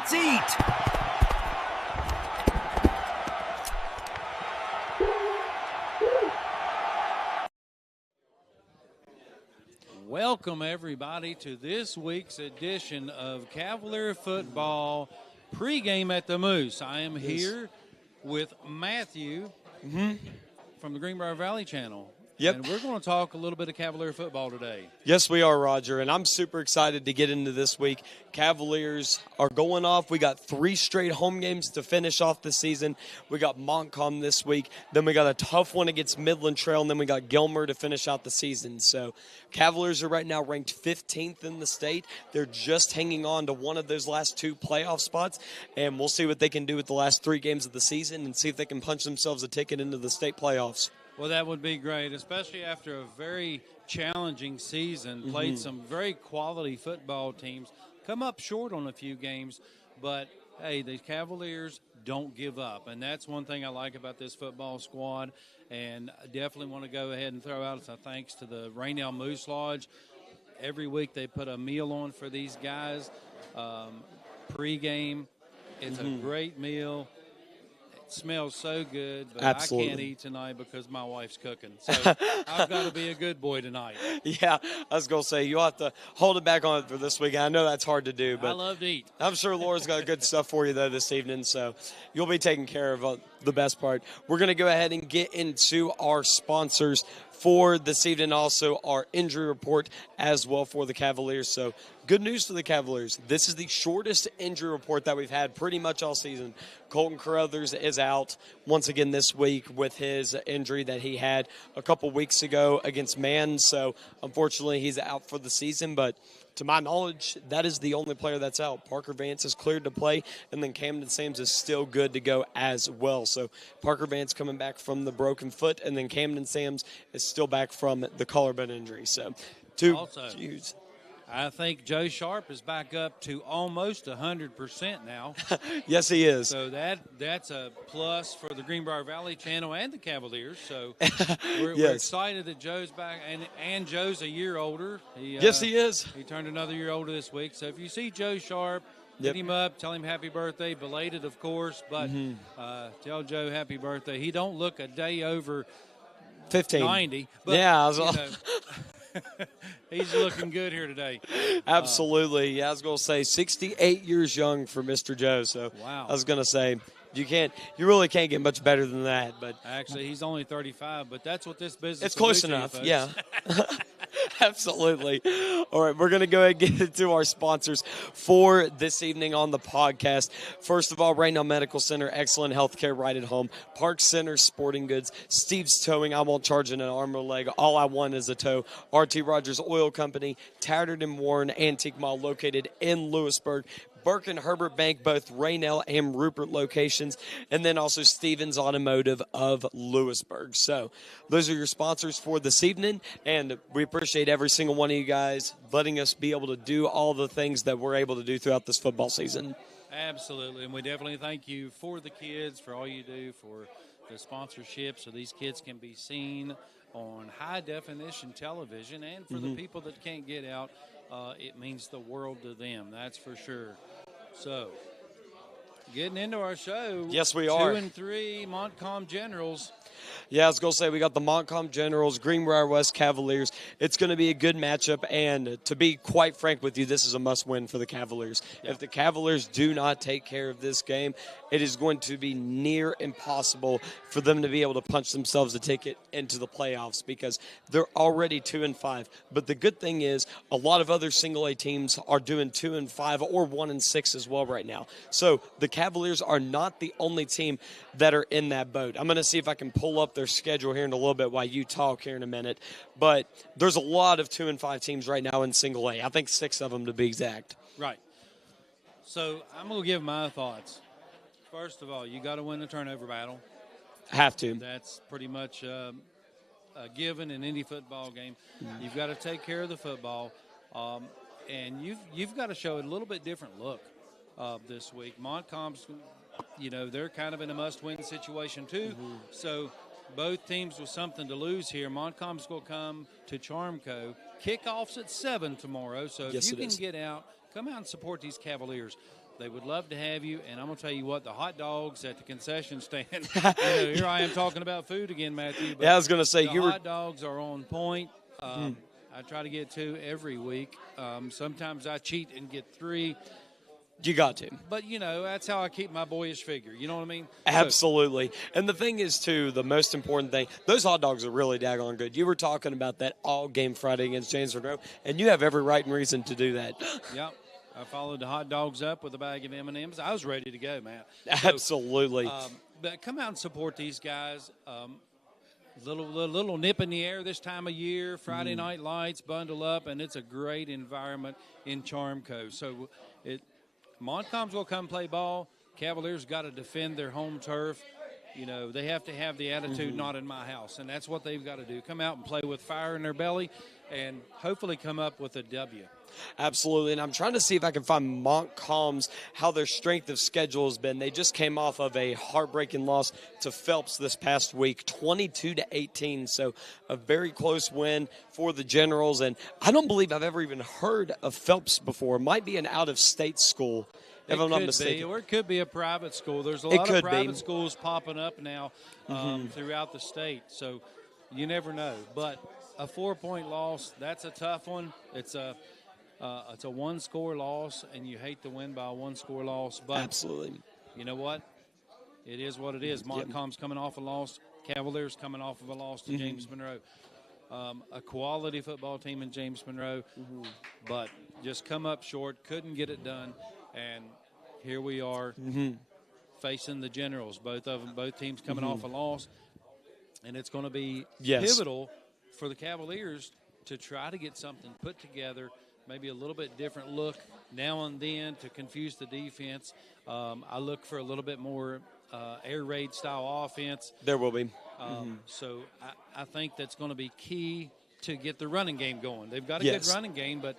Let's eat! Welcome, everybody, to this week's edition of Cavalier Football Pregame at the Moose. I am here with Matthew from the Greenbrier Valley Channel. Yep. And we're going to talk a little bit of Cavalier football today. Yes, we are, Roger, and I'm super excited to get into this week. Cavaliers are going off. We got 3 straight home games to finish off the season. We got Montcalm this week. Then we got a tough one against Midland Trail, and then we got Gilmer to finish out the season. So Cavaliers are right now ranked 15th in the state. They're just hanging on to one of those last 2 playoff spots, and we'll see what they can do with the last 3 games of the season and see if they can punch themselves a ticket into the state playoffs. Well, that would be great, especially after a very challenging season. Played some very quality football teams, come up short on a few games, but, hey, the Cavaliers don't give up, and that's one thing I like about this football squad, and I definitely want to go ahead and throw out a thanks to the Raynell Moose Lodge. Every week they put a meal on for these guys, pregame. It's a great meal. Smells so good, but Absolutely. I can't eat tonight because my wife's cooking. So I've got to be a good boy tonight. Yeah, I was going to say, you'll have to hold it back on it for this week. I know that's hard to do, but I love to eat. I'm sure Laura's got good stuff for you, though, this evening, so you'll be taken care of the best part. We're going to go ahead and get into our sponsors for this evening, also our injury report as well for the Cavaliers. So good news for the Cavaliers. This is the shortest injury report that we've had pretty much all season. Colton Carruthers is out once again this week with his injury that he had a couple weeks ago against Man. So unfortunately he's out for the season, but to my knowledge, that is the only player that's out. Parker Vance is cleared to play, and then Camden Sams is still good to go as well. So Parker Vance coming back from the broken foot, and then Camden Sams is still back from the collarbone injury. So huge. I think Joe Sharp is back up to almost 100% now. Yes, he is. So that's a plus for the Greenbrier Valley Channel and the Cavaliers. So we're excited that Joe's back, and Joe's a year older. Yes, he is. He turned another year older this week. So if you see Joe Sharp, hit him up, tell him happy birthday, belated, of course, but tell Joe happy birthday. He don't look a day over 15. 90. But, yeah, he's looking good here today. Absolutely. Yeah, I was going to say 68 years young for Mr. Joe. So wow. I was going to say you really can't get much better than that. But actually, he's only 35. But that's what this business. It's close enough. Yeah. Absolutely. All right, we're going to go ahead and get into our sponsors for this evening on the podcast. First of all, Raynell Medical Center, excellent health care right at home. Park Center Sporting Goods, Steve's Towing, I won't charge an arm or leg. All I want is a tow. R.T. Rogers Oil Company, Tattered and Warren Antique Mall located in Lewisburg. Burke and Herbert Bank, both Raynell and Rupert locations, and then also Stevens Automotive of Lewisburg. So those are your sponsors for this evening, and we appreciate every single one of you guys letting us be able to do all the things that we're able to do throughout this football season. Absolutely, and we definitely thank you for the kids, for all you do, for the sponsorship, so these kids can be seen on high-definition television, and for the people that can't get out, it means the world to them, that's for sure. So, getting into our show. Yes, we are. 2-3 Montcalm Generals. Yeah, I was going to say we got the Montcalm Generals, Greenbrier West Cavaliers. It's going to be a good matchup, and to be quite frank with you, this is a must-win for the Cavaliers. Yeah. If the Cavaliers do not take care of this game, it is going to be near impossible for them to be able to punch themselves a ticket into the playoffs because they're already 2-5. But the good thing is a lot of other single-A teams are doing 2-5 or 1-6 as well right now. So the Cavaliers are not the only team that are in that boat. I'm going to see if I can pull up their schedule here in a little bit while you talk here in a minute. But there's a lot of 2-5 teams right now in single A. I think 6 of them to be exact. Right. So I'm going to give my thoughts. First of all, you got to win the turnover battle. Have to. That's pretty much a given in any football game. You've got to take care of the football, and you've got to show a little bit different look this week. Montcalm's, they're kind of in a must-win situation too. So both teams with something to lose here. Montcalm's going to come to Charmco. Kickoffs at 7 tomorrow. So if you can get out, come out and support these Cavaliers. They would love to have you, and I'm going to tell you what, the hot dogs at the concession stand, here I am talking about food again, Matthew. But yeah, I was going to say, the hot dogs are on point. I try to get 2 every week. Sometimes I cheat and get 3. You got to. But, that's how I keep my boyish figure. You know what I mean? Absolutely. And the thing is, too, the most important thing, those hot dogs are really daggone good. You were talking about that all game Friday against James Monroe, and you have every right and reason to do that. Yep. I followed the hot dogs up with a bag of M&Ms. I was ready to go, man. Absolutely. But come out and support these guys. Little nip in the air this time of year. Friday night lights, bundle up, and it's a great environment in Charmco. So Montcalm's going to come play ball. Cavaliers got to defend their home turf. They have to have the attitude, not in my house, and that's what they've got to do. Come out and play with fire in their belly and hopefully come up with a W. Absolutely, and I'm trying to see if I can find Montcalm's, how their strength of schedule has been. They just came off of a heartbreaking loss to Phelps this past week, 22-18, so a very close win for the Generals, and I don't believe I've ever even heard of Phelps before. It might be an out-of-state school, if I'm not mistaken. Or it could be a private school. There's a lot of private schools popping up now throughout the state, so you never know. But a 4-point loss, that's a tough one. It's a 1-score loss, and you hate to win by a 1-score loss. But absolutely, you know what? It is what it is. Montcalm's coming off a loss. Cavaliers coming off of a loss to James Monroe. A quality football team in James Monroe, but just come up short, couldn't get it done, and here we are facing the Generals. Both teams coming off a loss, and it's going to be pivotal for the Cavaliers to try to get something put together. Maybe a little bit different look now and then to confuse the defense. I look for a little bit more air raid style offense. There will be. So I think that's going to be key to get the running game going. They've got a good running game, but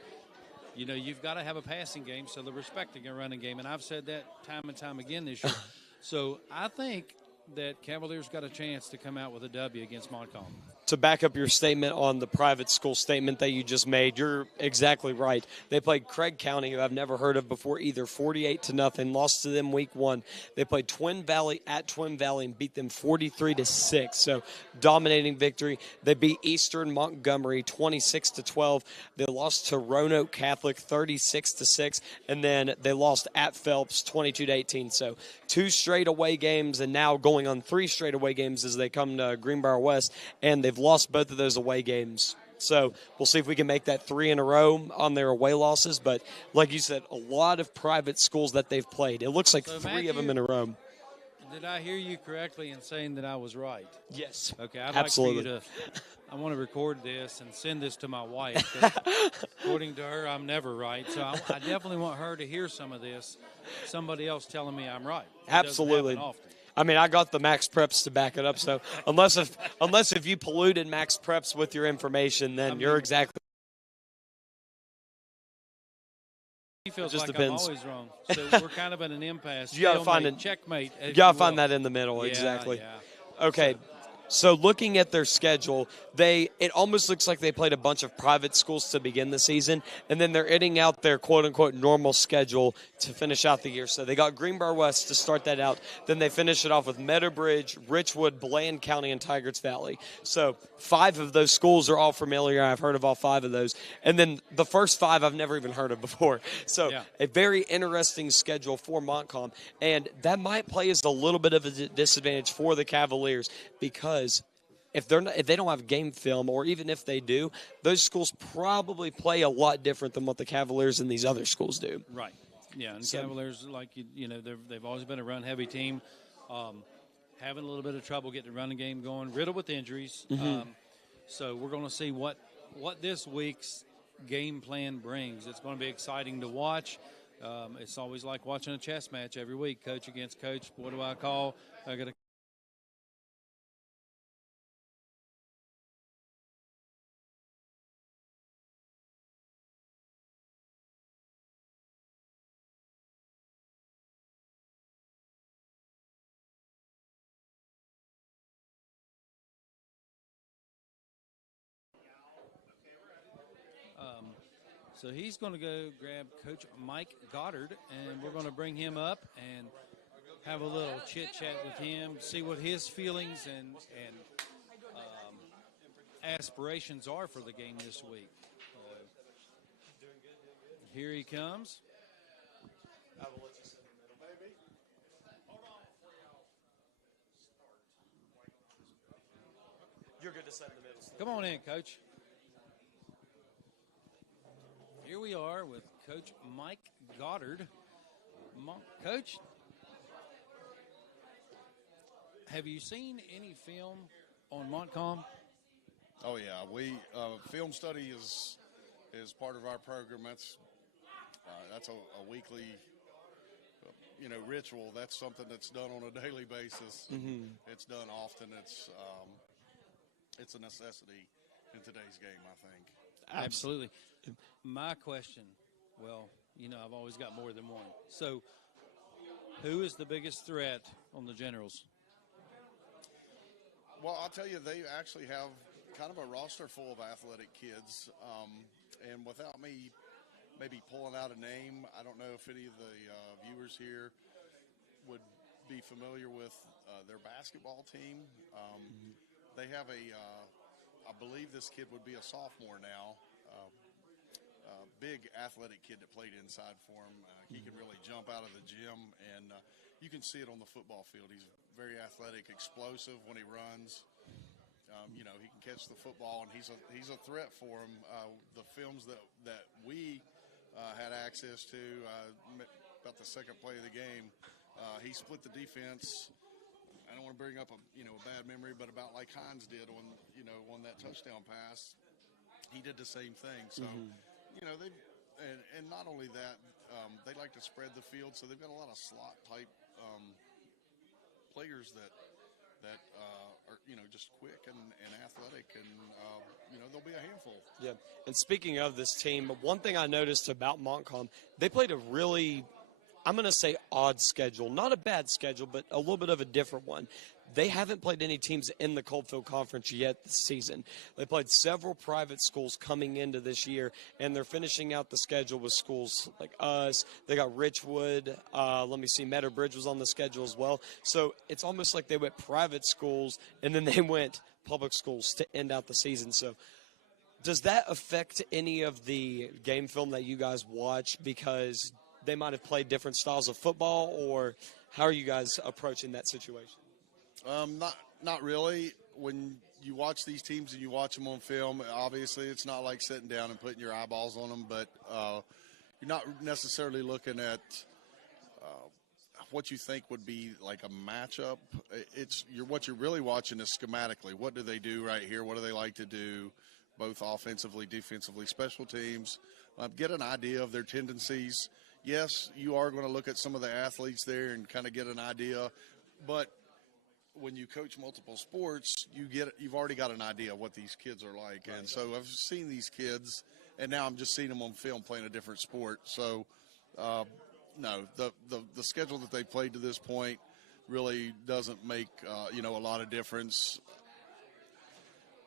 you've got to have a passing game, so they're respecting a running game. And I've said that time and time again this year. So I think that Cavaliers got a chance to come out with a W against Montcalm. To back up your statement on the private school statement that you just made, you're exactly right. They played Craig County, who I've never heard of before either, 48-0, lost to them week 1. They played Twin Valley at Twin Valley and beat them 43-6. So dominating victory. They beat Eastern Montgomery 26-12. They lost to Roanoke Catholic 36-6, and then they lost at Phelps 22-18. So 2 straight away games, and now going on 3 straight away games as they come to Greenbrier West, and they've lost both of those away games. So we'll see if we can make that 3 in a row on their away losses. But like you said, a lot of private schools that they've played. It looks like 3 of them in a row. Did I hear you correctly in saying that I was right? Yes. Okay, I'd absolutely. like for you to – I want to record this and send this to my wife. According to her, I'm never right. So I definitely want her to hear some of this, somebody else telling me I'm right. Absolutely. I mean, I got the Max Preps to back it up. So unless if you polluted Max Preps with your information, then you're exactly. He feels like depends. I'm always wrong. So we're kind of at an impasse. You got to find checkmate. You got to find that in the middle. Exactly. Yeah. Okay. So looking at their schedule, it almost looks like they played a bunch of private schools to begin the season, and then they're ending out their quote-unquote normal schedule to finish out the year. So they got Greenbrier West to start that out. Then they finish it off with Meadowbridge, Richwood, Bland County, and Tigers Valley. So 5 of those schools are all familiar. I've heard of all 5 of those. And then the first 5 I've never even heard of before. So a very interesting schedule for Montcalm. And that might play as a little bit of a disadvantage for the Cavaliers because if they don't have game film, or even if they do, those schools probably play a lot different than what the Cavaliers and these other schools do. Right. Yeah, and Cavaliers, like they've always been a run-heavy team, having a little bit of trouble getting the running game going, riddled with injuries. So we're going to see what this week's game plan brings. It's going to be exciting to watch. It's always like watching a chess match every week, coach against coach. What do I call? I got to. So he's going to go grab Coach Mike Goddard, and we're going to bring him up and have a little chit-chat with him, see what his feelings and aspirations are for the game this week. Here he comes. You're good to set in the middle. Come on in, Coach. Here we are with Coach Mike Goddard. Coach, have you seen any film on Montcalm? Oh yeah, we film study is part of our program. That's a weekly ritual. That's something that's done on a daily basis. Mm-hmm. It's done often. It's a necessity in today's game, I think. Absolutely. My question, well, I've always got more than one. So, who is the biggest threat on the Generals? Well, I'll tell you, they actually have kind of a roster full of athletic kids. And without me maybe pulling out a name, I don't know if any of the viewers here would be familiar with their basketball team. They have I believe this kid would be a sophomore now, big athletic kid that played inside for him. He can really jump out of the gym, and you can see it on the football field. He's very athletic, explosive when he runs. He can catch the football, and he's a threat for him. The films that we had access to about the second play of the game, he split the defense. I don't want to bring up a bad memory, but about like Hines did on that touchdown pass, he did the same thing. So they and not only that, they like to spread the field, so they've got a lot of slot type players that are just quick and athletic, and they'll be a handful. Yeah. And speaking of this team, one thing I noticed about Montcalm, they played a really, I'm going to say, odd schedule. Not a bad schedule, but a little bit of a different one. They haven't played any teams in the Coldfield Conference yet this season. They played several private schools coming into this year, and they're finishing out the schedule with schools like us. They got Richwood. Meadow Bridge was on the schedule as well. So it's almost like they went private schools, and then they went public schools to end out the season. So does that affect any of the game film that you guys watch, because they might have played different styles of football, or how are you guys approaching that situation? Not really. When you watch these teams and you watch them on film, obviously it's not like sitting down and putting your eyeballs on them, but you're not necessarily looking at what you think would be like a matchup. What you're really watching is schematically. What do they do right here? What do they like to do, both offensively, defensively, special teams? Get an idea of their tendencies. Yes, you are going to look at some of the athletes there and kind of get an idea, but when you coach multiple sports, you've already got an idea of what these kids are like. And so I've seen these kids, and now I'm just seeing them on film playing a different sport. So, no, the schedule that they played to this point really doesn't make, a lot of difference.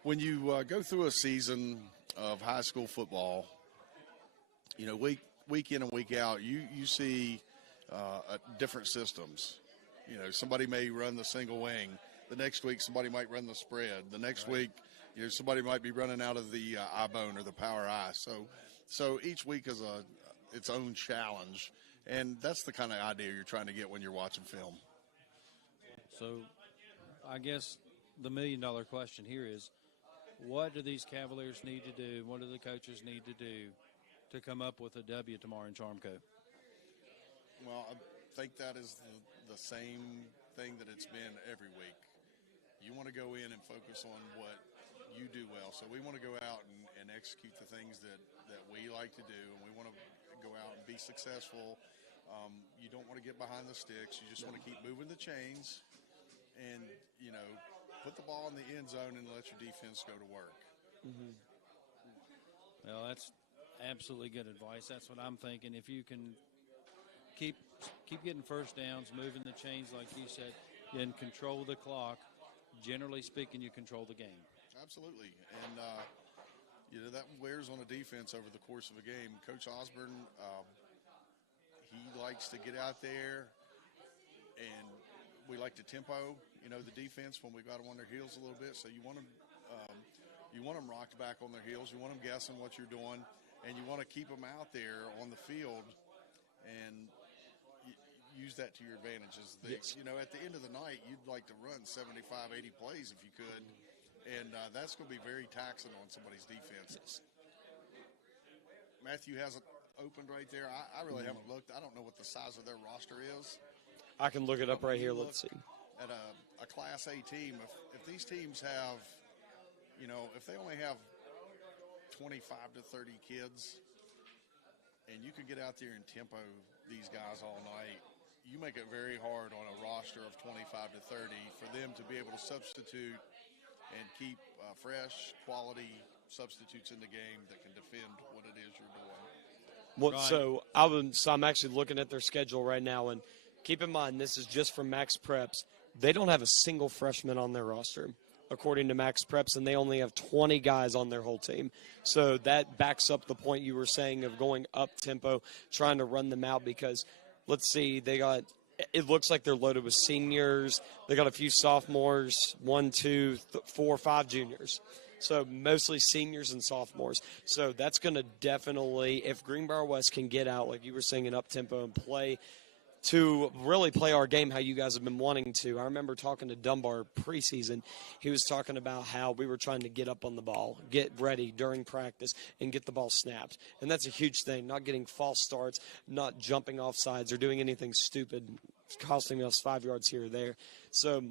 When you go through a season of high school football, week in and week out, you see different systems. Somebody may run the single wing. The next week, somebody might run the spread. The next week, somebody might be running out of the eye bone or the power eye. So each week is its own challenge, and that's the kind of idea you're trying to get when you're watching film. So I guess the million-dollar question here is, what do these Cavaliers need to do? What do the coaches need to do to come up with a W tomorrow in Charmco? Well, I think that is the same thing that it's been every week. You want to go in and focus on what you do well. So we want to go out and execute the things that we like to do, and we want to go out and be successful. You don't want to get behind the sticks. You just want to keep moving the chains and, put the ball in the end zone and let your defense go to work. Mm-hmm. Well, that's absolutely good advice. That's what I'm thinking. If you can keep getting first downs, moving the chains like you said, and control the clock, generally speaking, you control the game. Absolutely. And, that wears on a defense over the course of a game. Coach Osborne, he likes to get out there, and we like to tempo, the defense when we've got them on their heels a little bit. So you want them rocked back on their heels. You want them guessing what you're doing, and you want to keep them out there on the field and use that to your advantages. Yes. At the end of the night, you'd like to run 75, 80 plays if you could, and that's going to be very taxing on somebody's defense. Yes. Matthew has it opened right there. I really haven't looked. I don't know what the size of their roster is. I can look it up right here. Let's see. At a Class A team, if these teams have, if they only have 25 to 30 kids, and you can get out there and tempo these guys all night, you make it very hard on a roster of 25 to 30 for them to be able to substitute and keep fresh, quality substitutes in the game that can defend what it is you're doing. Well, Right. so I'm actually looking at their schedule right now, and keep in mind this is just from Max Preps. They don't have a single freshman on their roster, according to Max Preps, and they only have 20 guys on their whole team. So that backs up the point you were saying of going up tempo, trying to run them out because, let's see, it looks like they're loaded with seniors. They got a few sophomores, 1, 2, 4, 5 juniors. So mostly seniors and sophomores. So that's going to definitely, if Greenbrier West can get out, like you were saying, in up tempo and play to really play our game how you guys have been wanting to. I remember talking to Dunbar preseason. He was talking about how we were trying to get up on the ball, get ready during practice, and get the ball snapped. And that's a huge thing, not getting false starts, not jumping off sides or doing anything stupid, costing us 5 yards here or there. So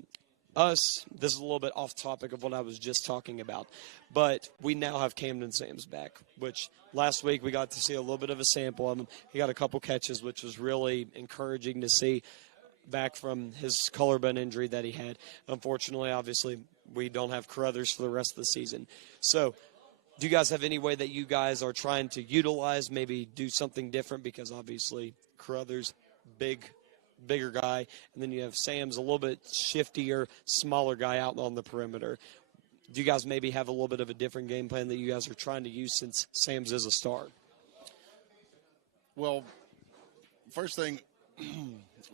this is a little bit off topic of what I was just talking about, but we now have Camden Sams back, which last week we got to see a little bit of a sample of him. He got a couple catches, which was really encouraging to see back from his collarbone injury that he had. Unfortunately, obviously, we don't have Carruthers for the rest of the season. So do you guys have any way that you guys are trying to utilize, maybe do something different? Because obviously Carruthers, bigger guy, and then you have Sam's a little bit shiftier, smaller guy out on the perimeter. Do you guys maybe have a little bit of a different game plan that you guys are trying to use since Sam's is a star? Well, first thing,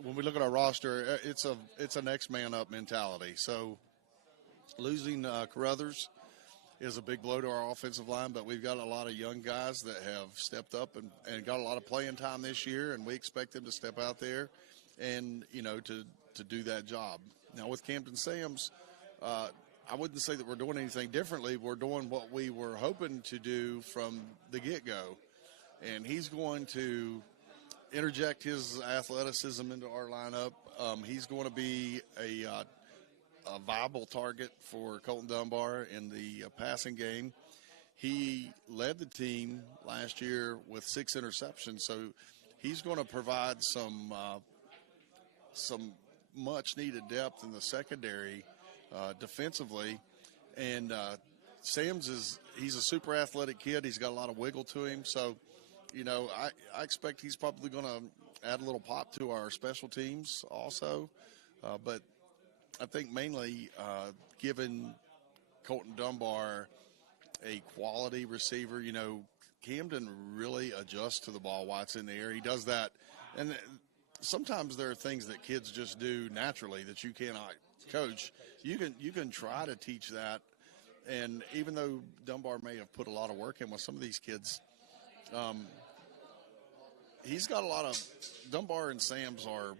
when we look at our roster, it's a next man up mentality. So losing Carruthers is a big blow to our offensive line, but we've got a lot of young guys that have stepped up and got a lot of playing time this year, and we expect them to step out there and, to do that job. Now, with Camden Sams, I wouldn't say that we're doing anything differently. We're doing what we were hoping to do from the get-go. And he's going to interject his athleticism into our lineup. He's going to be a viable target for Colton Dunbar in the passing game. He led the team last year with 6 interceptions, so he's going to provide some much-needed depth in the secondary defensively. And Sam's he's a super athletic kid. He's got a lot of wiggle to him. So, I expect he's probably going to add a little pop to our special teams also. But I think mainly giving Colton Dunbar a quality receiver, Camden really adjusts to the ball while it's in the air. He does that. And sometimes there are things that kids just do naturally that you cannot coach. You can try to teach that. And even though Dunbar may have put a lot of work in with some of these kids, he's got a lot of – Dunbar and Sam's are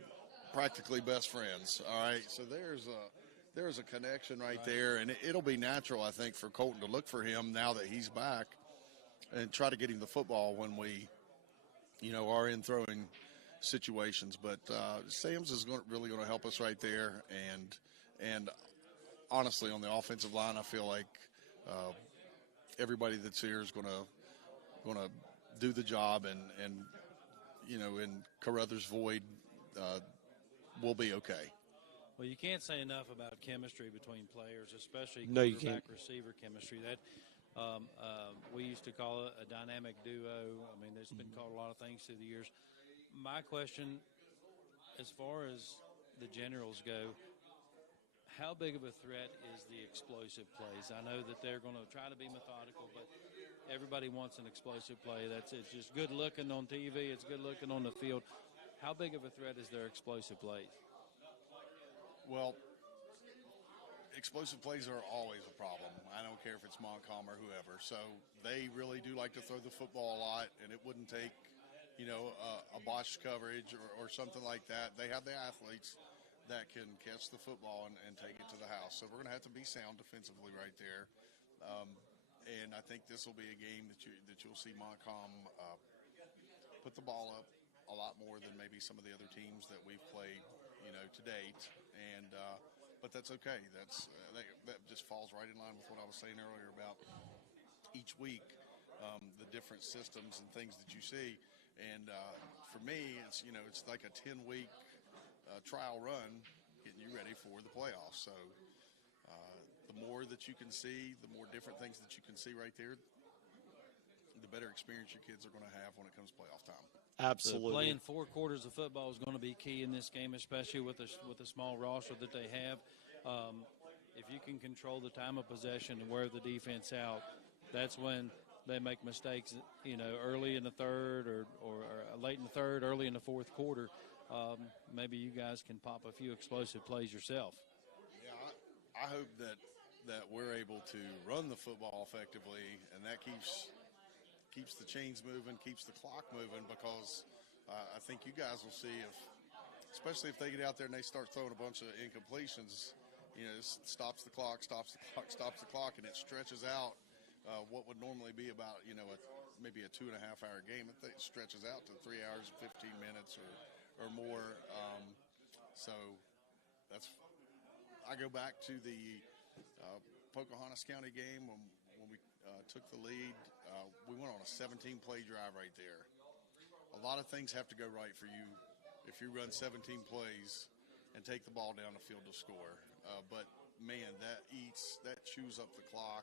practically best friends, all right? So there's a connection right there, and it'll be natural, I think, for Colton to look for him now that he's back and try to get him the football when we, are in throwing situations. But Sam's is really going to help us right there, and honestly, on the offensive line, I feel like everybody that's here is going to do the job, and in Carruthers' void, we'll be okay. Well, you can't say enough about chemistry between players, especially No, you can't. quarterback-receiver chemistry. That we used to call it a dynamic duo. I mean, it's been called a lot of things through the years. My question, as far as the generals go, how big of a threat is the explosive plays? I know that they're going to try to be methodical, but everybody wants an explosive play. It's just good looking on TV. It's good looking on the field. How big of a threat is their explosive plays? Well, explosive plays are always a problem. I don't care if it's Montcalm or whoever. So they really do like to throw the football a lot, and it wouldn't take, a botched coverage or something like that. They have the athletes that can catch the football and take it to the house. So we're going to have to be sound defensively right there. And I think this will be a game that you'll see Montcalm put the ball up a lot more than maybe some of the other teams that we've played, to date. And but that's okay. That just falls right in line with what I was saying earlier about each week, the different systems and things that you see. And for me, it's like a 10-week trial run getting you ready for the playoffs. So the more that you can see, the more different things that you can see right there, the better experience your kids are going to have when it comes playoff time. Absolutely. So playing 4 quarters of football is going to be key in this game, especially with the small roster that they have. If you can control the time of possession and wear the defense out, that's when they make mistakes, early in the third or late in the third, early in the fourth quarter. Maybe you guys can pop a few explosive plays yourself. Yeah, I hope that we're able to run the football effectively, and that keeps the chains moving, keeps the clock moving, because I think you guys will see especially if they get out there and they start throwing a bunch of incompletions, it stops the clock, and it stretches out what would normally be about, maybe a 2.5-hour game. It stretches out to 3 hours and 15 minutes or more. So I go back to the Pocahontas County game when we took the lead. We went on a 17-play drive right there. A lot of things have to go right for you if you run 17 plays and take the ball down the field to score. But man, that chews up the clock.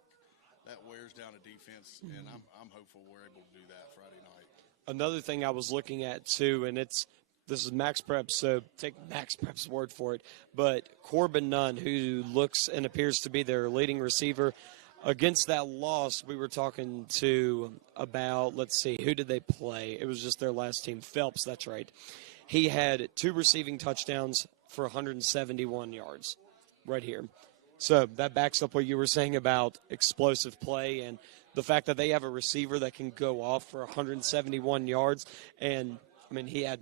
That wears down a defense, and I'm hopeful we're able to do that Friday night. Another thing I was looking at too, and this is Max Prep, so take Max Prep's word for it. But Corbin Nunn, who looks and appears to be their leading receiver, against that loss, we were talking to about, let's see, who did they play? It was just their last team, Phelps, that's right. He had 2 receiving touchdowns for 171 yards right here. So that backs up what you were saying about explosive play and the fact that they have a receiver that can go off for 171 yards. And, he had,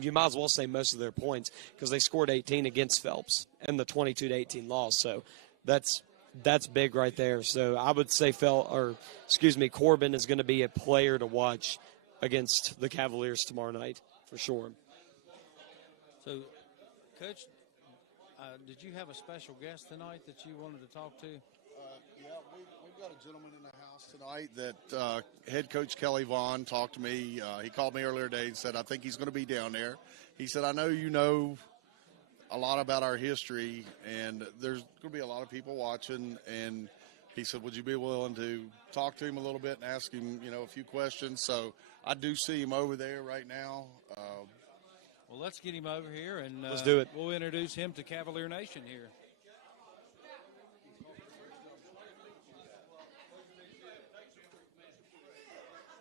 you might as well say most of their points because they scored 18 against Phelps and the 22-18 loss. So that's big right there. So I would say Corbin is going to be a player to watch against the Cavaliers tomorrow night for sure. So, Coach, did you have a special guest tonight that you wanted to talk to? Yeah, we've got a gentleman in the house tonight that head coach Kelly Vaughn talked to me. He called me earlier today and said, I think he's going to be down there. He said, I know you know a lot about our history, and there's going to be a lot of people watching. And he said, would you be willing to talk to him a little bit and ask him, a few questions? So I do see him over there right now. Well, let's get him over here, and let's do it. We'll introduce him to Cavalier Nation here.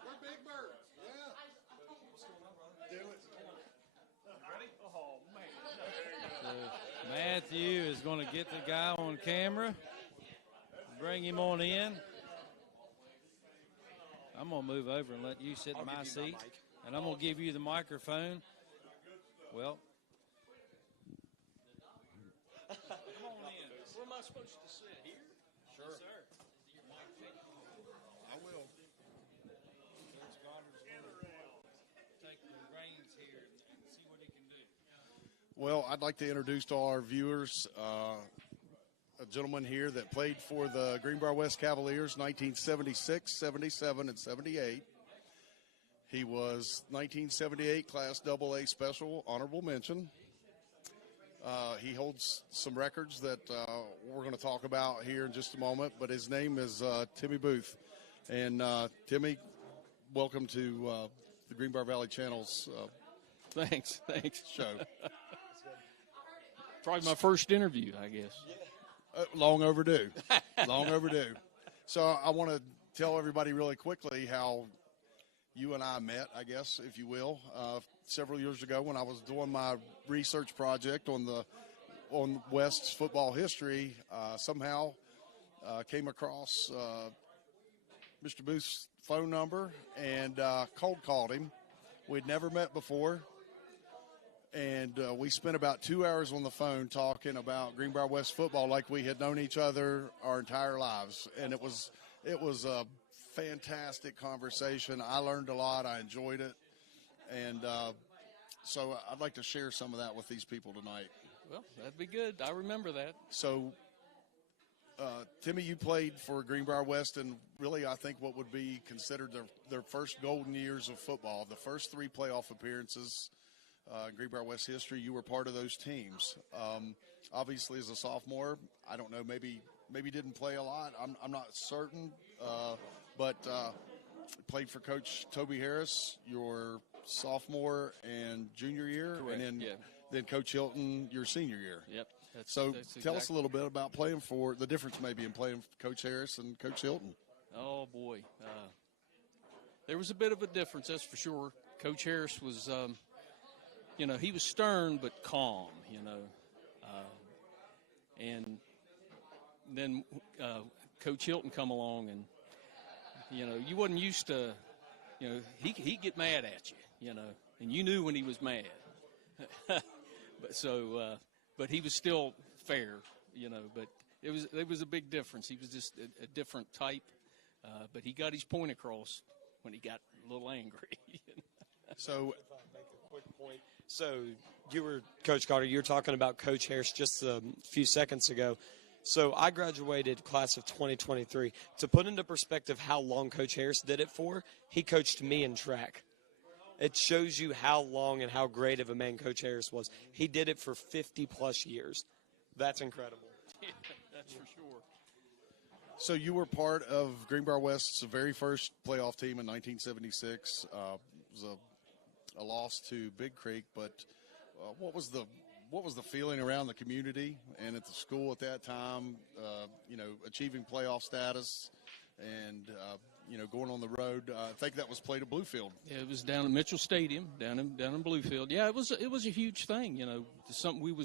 We're Big Bird. Yeah. Do it. Ready? Oh, man. So Matthew is going to get the guy on camera, bring him on in. I'm going to move over and let you sit in my seat, and I'm going to give you the microphone. Well, come on in. Where am I supposed to sit? Here? Sure. Yes, sir. I will. Coach Goddard's going to take the reins here and see what he can do. Well, I'd like to introduce to our viewers a gentleman here that played for the Greenbrier West Cavaliers 1976, 77, and 78. He was 1978 Class AA Special Honorable Mention. He holds some records that we're going to talk about here in just a moment, but his name is Timmy Booth. And Timmy, welcome to the Greenbrier Valley Channel's Thanks. show. Probably my first interview, I guess. Long overdue. Long overdue. So I want to tell everybody really quickly how you and I met, I guess, if you will, several years ago when I was doing my research project on West's football history. Somehow came across Mr. Booth's phone number and cold called him. We'd never met before, and we spent about 2 hours on the phone talking about Greenbrier West football like we had known each other our entire lives, and it was a fantastic conversation. I learned a lot. I enjoyed it, and so I'd like to share some of that with these people tonight. Well, that'd be good. I remember that. So, Timmy, you played for Greenbrier West, and really I think what would be considered their first golden years of football. The first 3 playoff appearances in Greenbrier West history, you were part of those teams. Obviously, as a sophomore, I don't know, maybe didn't play a lot. I'm not certain, but played for Coach Toby Harris your sophomore and junior year, Correct. and Yeah. then Coach Hilton your senior year. Yep. So tell us a little bit about playing for the difference maybe in playing for Coach Harris and Coach Hilton. Oh, boy. There was a bit of a difference, that's for sure. Coach Harris was, he was stern but calm, and then Coach Hilton come along and, you wasn't used to, he'd get mad at you, and you knew when he was mad. But he was still fair, but it was a big difference. He was just a different type, but he got his point across when he got a little angry. So, If I make a quick point. So you were, Coach Carter, you were talking about Coach Harris just a few seconds ago. So I graduated class of 2023. To put into perspective how long Coach Harris did it for, he coached me in track. It shows you how long and how great of a man Coach Harris was. He did it for 50-plus years. That's incredible. Yeah, that's for sure. So you were part of Greenbrier West's very first playoff team in 1976. It was a loss to Big Creek, but what was the feeling around the community and at the school at that time? Achieving playoff status and going on the road. I think that was played at Bluefield. Yeah, it was down at Mitchell Stadium, down in Bluefield. Yeah, it was a huge thing. Something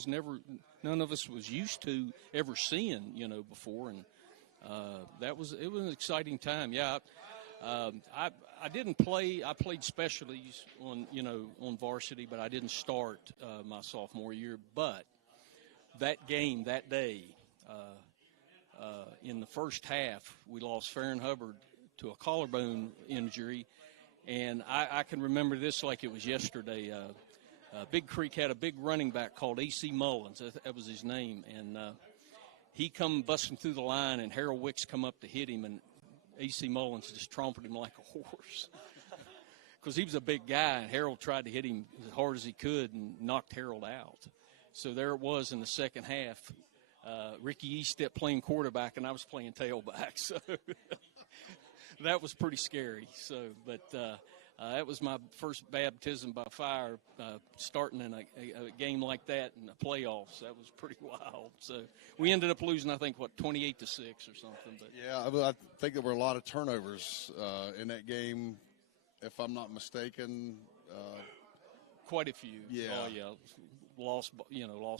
none of us was used to ever seeing, before, and it was an exciting time. Yeah, I didn't play. I played specialties on varsity, but I didn't start my sophomore year. But that game that day, in the first half, we lost Farron Hubbard to a collarbone injury, and I can remember this like it was yesterday. Big Creek had a big running back called A.C. Mullins. That was his name, and he come busting through the line, and Harold Wicks come up to hit him, and A.C. Mullins just trompled him like a horse because he was a big guy, and Harold tried to hit him as hard as he could and knocked Harold out. So there it was in the second half. Ricky Eastep playing quarterback, and I was playing tailback. So that was pretty scary. So, but that was my first baptism by fire, starting in a game like that in the playoffs. That was pretty wild. So we ended up losing, I think, 28-6 or something. But yeah, I think there were a lot of turnovers in that game, if I'm not mistaken. Quite a few. Yeah. Oh, yeah. Lost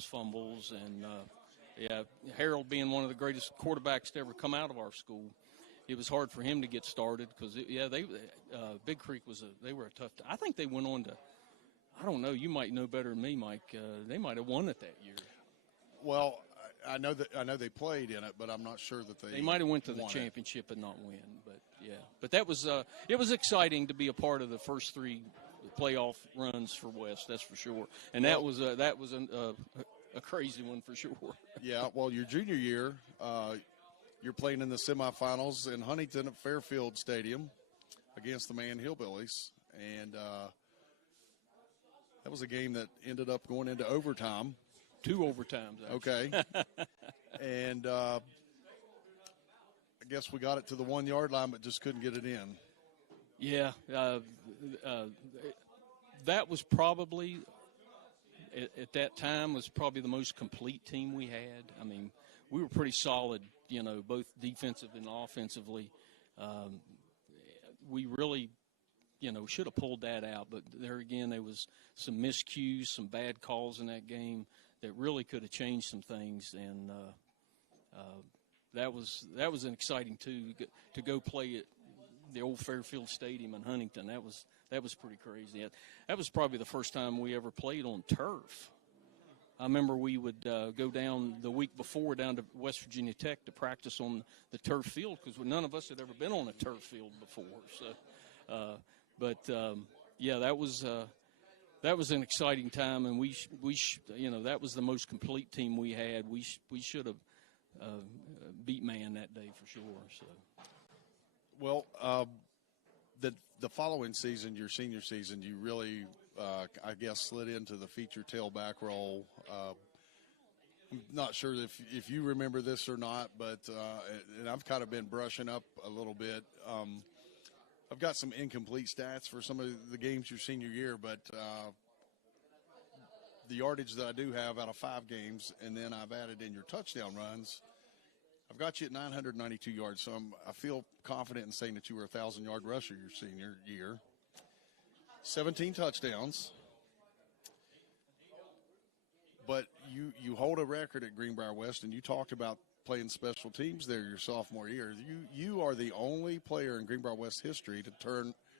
fumbles, and Harold being one of the greatest quarterbacks to ever come out of our school. It was hard for him to get started because, Big Creek they were a tough. I think they went on to, I don't know. You might know better than me, Mike. They might have won it that year. Well, I know they played in it, but I'm not sure that they might have went to the won championship and not win. But yeah, but that was it was exciting to be a part of the first 3 playoff runs for West. That's for sure. And that was a crazy one for sure. Yeah. Well, your junior year. You're playing in the semifinals in Huntington at Fairfield Stadium against the Man Hillbillies. And that was a game that ended up going into overtime. 2 overtimes, actually. Okay. And I guess we got it to the 1-yard line, but just couldn't get it in. Yeah. That was probably, at that time, was probably the most complete team we had. I mean, we were pretty solid, both defensive and offensively. we really, should have pulled that out. But there again, there was some miscues, some bad calls in that game that really could have changed some things. And that was an exciting to go play at the old Fairfield Stadium in Huntington. That was pretty crazy. That was probably the first time we ever played on turf. I remember we would go down the week before down to West Virginia Tech to practice on the turf field because none of us had ever been on a turf field before. So, that was an exciting time, and that was the most complete team we had. We should have beat man that day for sure. So, well, the following season, your senior season, you really, I guess, slid into the feature tailback role. I'm not sure if you remember this or not, but and I've kind of been brushing up a little bit. I've got some incomplete stats for some of the games your senior year, but the yardage that I do have out of 5 games, and then I've added in your touchdown runs, I've got you at 992 yards, so I feel confident in saying that you were a 1,000-yard rusher your senior year. 17 touchdowns. But you hold a record at Greenbrier West, and you talked about playing special teams there your sophomore year. You are the only player in Greenbrier West history to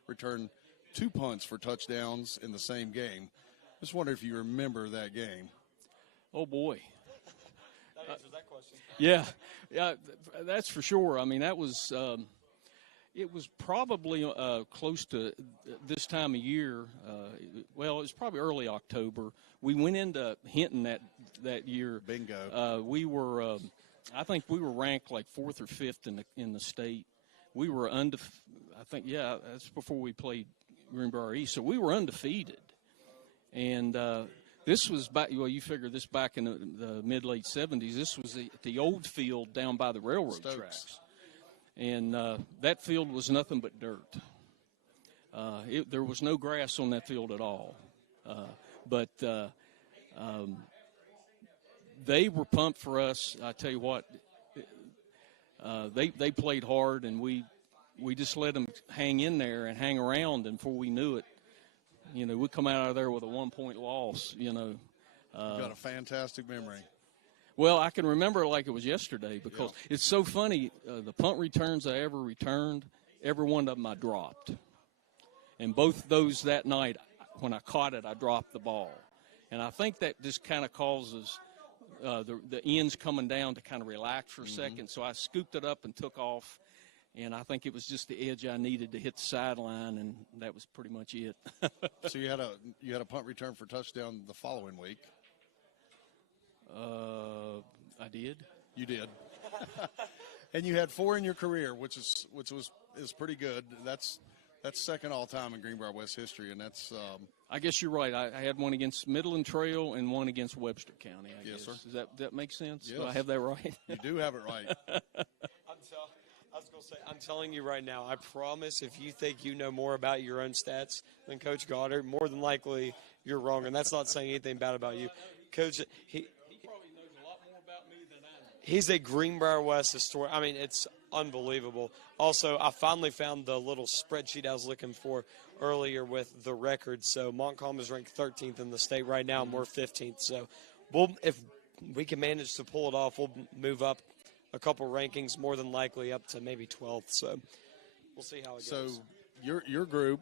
return 2 punts for touchdowns in the same game. Just wonder if you remember that game. Oh, boy. That answers that question. Yeah, that's for sure. I mean, that was it was probably close to this time of year. It was probably early October. We went into Hinton that year. Bingo. We were, I think we were ranked like 4th or 5th in the state. We were that's before we played Greenbrier East. So we were undefeated, and. This was back. Well, you figure this back in the mid-late 70s. This was the old field down by the railroad tracks, and that field was nothing but dirt. There was no grass on that field at all. But they were pumped for us. I tell you what, they played hard, and we just let them hang in there and hang around, and before we knew it. We come out of there with a 1-point loss, You've got a fantastic memory. Well, I can remember it like it was yesterday because it's so funny. The punt returns I ever returned, every one of them I dropped. And both those that night, when I caught it, I dropped the ball. And I think that just kind of causes the ends coming down to kind of relax for a second. So I scooped it up and took off. And I think it was just the edge I needed to hit the sideline, and that was pretty much it. So you had a punt return for touchdown the following week. I did. You did. And you had 4 in your career, which is pretty good. That's second all time in Greenbrier West history, and that's. I guess you're right. I had one against Midland Trail and one against Webster County. I guess. Sir. Does that make sense? Yes. Do I have that right? You do have it right. I was going to say, I'm telling you right now, I promise if you think you know more about your own stats than Coach Goddard, more than likely you're wrong. And that's not saying anything bad about you. Coach, he probably knows a lot more about me than I know. He's a Greenbrier West historian. I mean, it's unbelievable. Also, I finally found the little spreadsheet I was looking for earlier with the records. So Montcalm is ranked 13th in the state right now, and we're 15th. So if we can manage to pull it off, we'll move up a couple rankings, more than likely up to maybe 12th. So we'll see how it goes. So your group,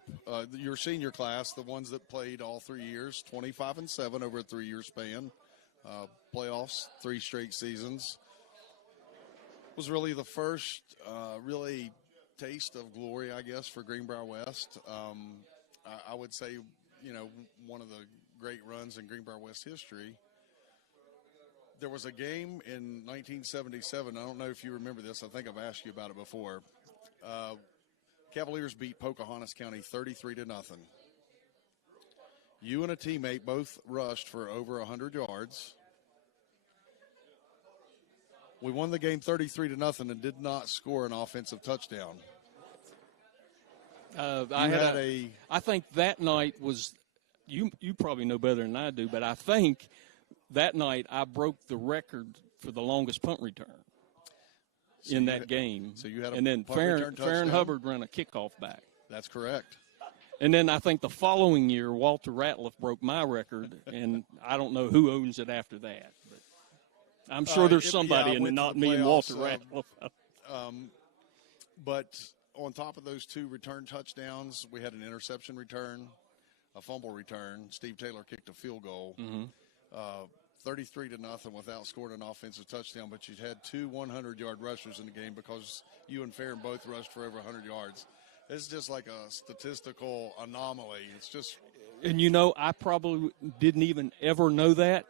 your senior class, the ones that played all 3 years, 25-7 over a 3-year span, playoffs, 3 straight seasons, was really the first really taste of glory, I guess, for Greenbrier West. I would say, one of the great runs in Greenbrier West history. There was a game in 1977. I don't know if you remember this. I think I've asked you about it before. Cavaliers beat Pocahontas County 33-0. You and a teammate both rushed for over 100 yards. We won the game 33-0 and did not score an offensive touchdown. I think that night was you probably know better than I do, but I think that night I broke the record for the longest punt return. in that game. So you had and then Farron Hubbard ran a kickoff back. That's correct. And then I think the following year, Walter Ratliff broke my record, and I don't know who owns it after that. But I'm sure there's somebody, and not me and Walter Ratliff. But on top of those 2 return touchdowns, we had an interception return, a fumble return. Steve Taylor kicked a field goal, 33-0 without scoring an offensive touchdown. But you had 2 100-yard rushers in the game because you and Farron both rushed for over 100 yards. It's just like a statistical anomaly. It's just. And I probably didn't even ever know that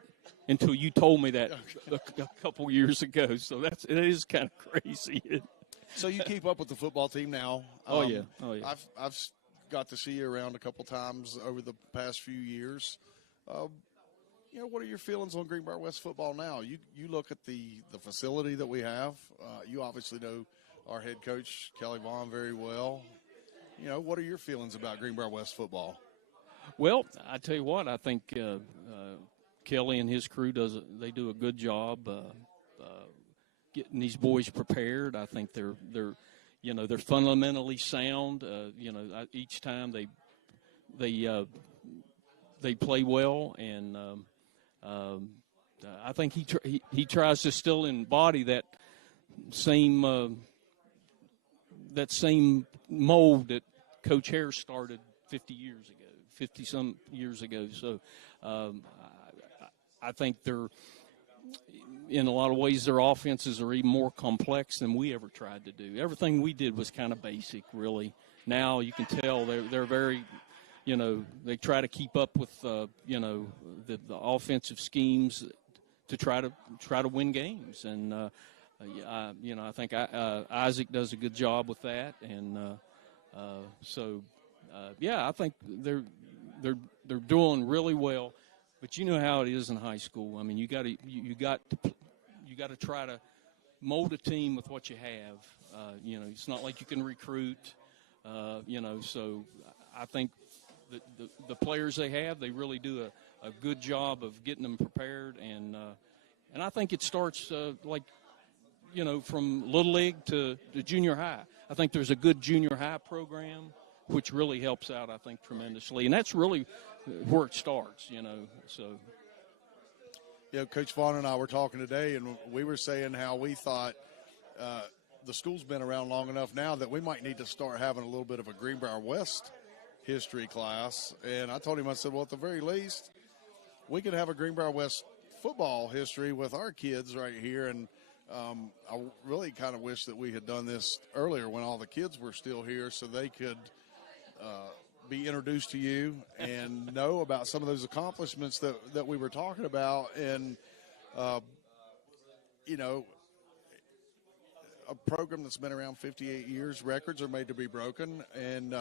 until you told me that a couple years ago. So it is kind of crazy. So you keep up with the football team now? Oh yeah. I've got to see you around a couple times over the past few years. What are your feelings on Greenbrier West football now? You look at the facility that we have. You obviously know our head coach Kelly Vaughn very well. What are your feelings about Greenbrier West football? Well, I tell you what, I think Kelly and his crew do a good job getting these boys prepared. I think they're fundamentally sound. Each time they play well, and I think he tries to still embody that same mold that Coach Hare started 50-some years ago. So I think they're, in a lot of ways, their offenses are even more complex than we ever tried to do. Everything we did was kind of basic, really. Now you can tell they're very, they try to keep up with, the offensive schemes to try to win games. And, I think Isaac does a good job with that. And I think they're doing really well. But you know how it is in high school. I mean, you got to try to mold a team with what you have. It's not like you can recruit. So I think the players they have, they really do a good job of getting them prepared. And I think it starts from little league to junior high. I think there's a good junior high program, which really helps out, I think, tremendously. And that's really where it starts, so. Coach Vaughn and I were talking today, and we were saying how we thought the school's been around long enough now that we might need to start having a little bit of a Greenbrier West history class. And I told him, I said, well, at the very least, we could have a Greenbrier West football history with our kids right here. And I really kind of wish that we had done this earlier when all the kids were still here so they could be introduced to you and know about some of those accomplishments that we were talking about. And, a program that's been around 58 years, records are made to be broken. And,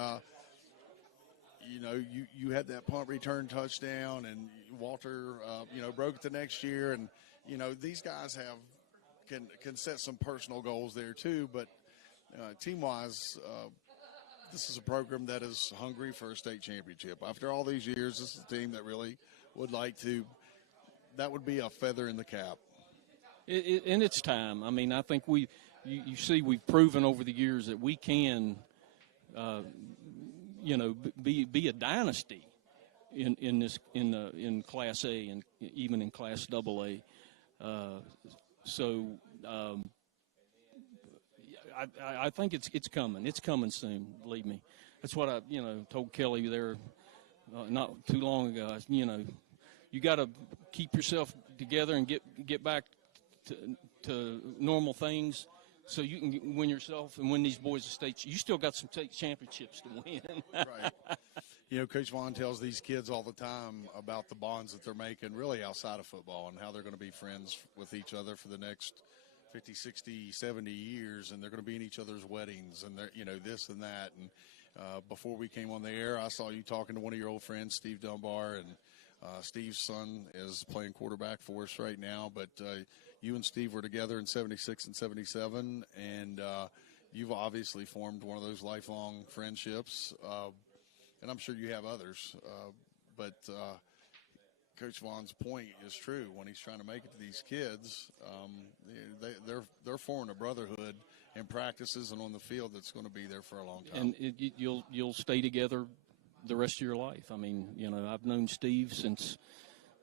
you had that punt return touchdown, and Walter, broke it the next year. And, these guys can set some personal goals there too. But team-wise, this is a program that is hungry for a state championship. After all these years, this is a team that really would like to. That would be a feather in the cap. And it's time. I mean, I think you see we've proven over the years that we can, be a dynasty in Class A and even in Class AA. I think it's coming. It's coming soon. Believe me. That's what I told Kelly there not too long ago. You got to keep yourself together and get back to normal things, so you can win yourself and win these boys' states. You still got some state championships to win. Right. Coach Vaughn tells these kids all the time about the bonds that they're making really outside of football and how they're going to be friends with each other for the next 50, 60, 70 years, and they're going to be in each other's weddings and they're, this and that. And before we came on the air, I saw you talking to one of your old friends, Steve Dunbar, and Steve's son is playing quarterback for us right now. But you and Steve were together in 76 and 77, and you've obviously formed one of those lifelong friendships. And I'm sure you have others. But Coach Vaughn's point is true. When he's trying to make it to these kids, they're forming a brotherhood in practices and on the field that's going to be there for a long time. And you'll stay together the rest of your life. I mean, I've known Steve since,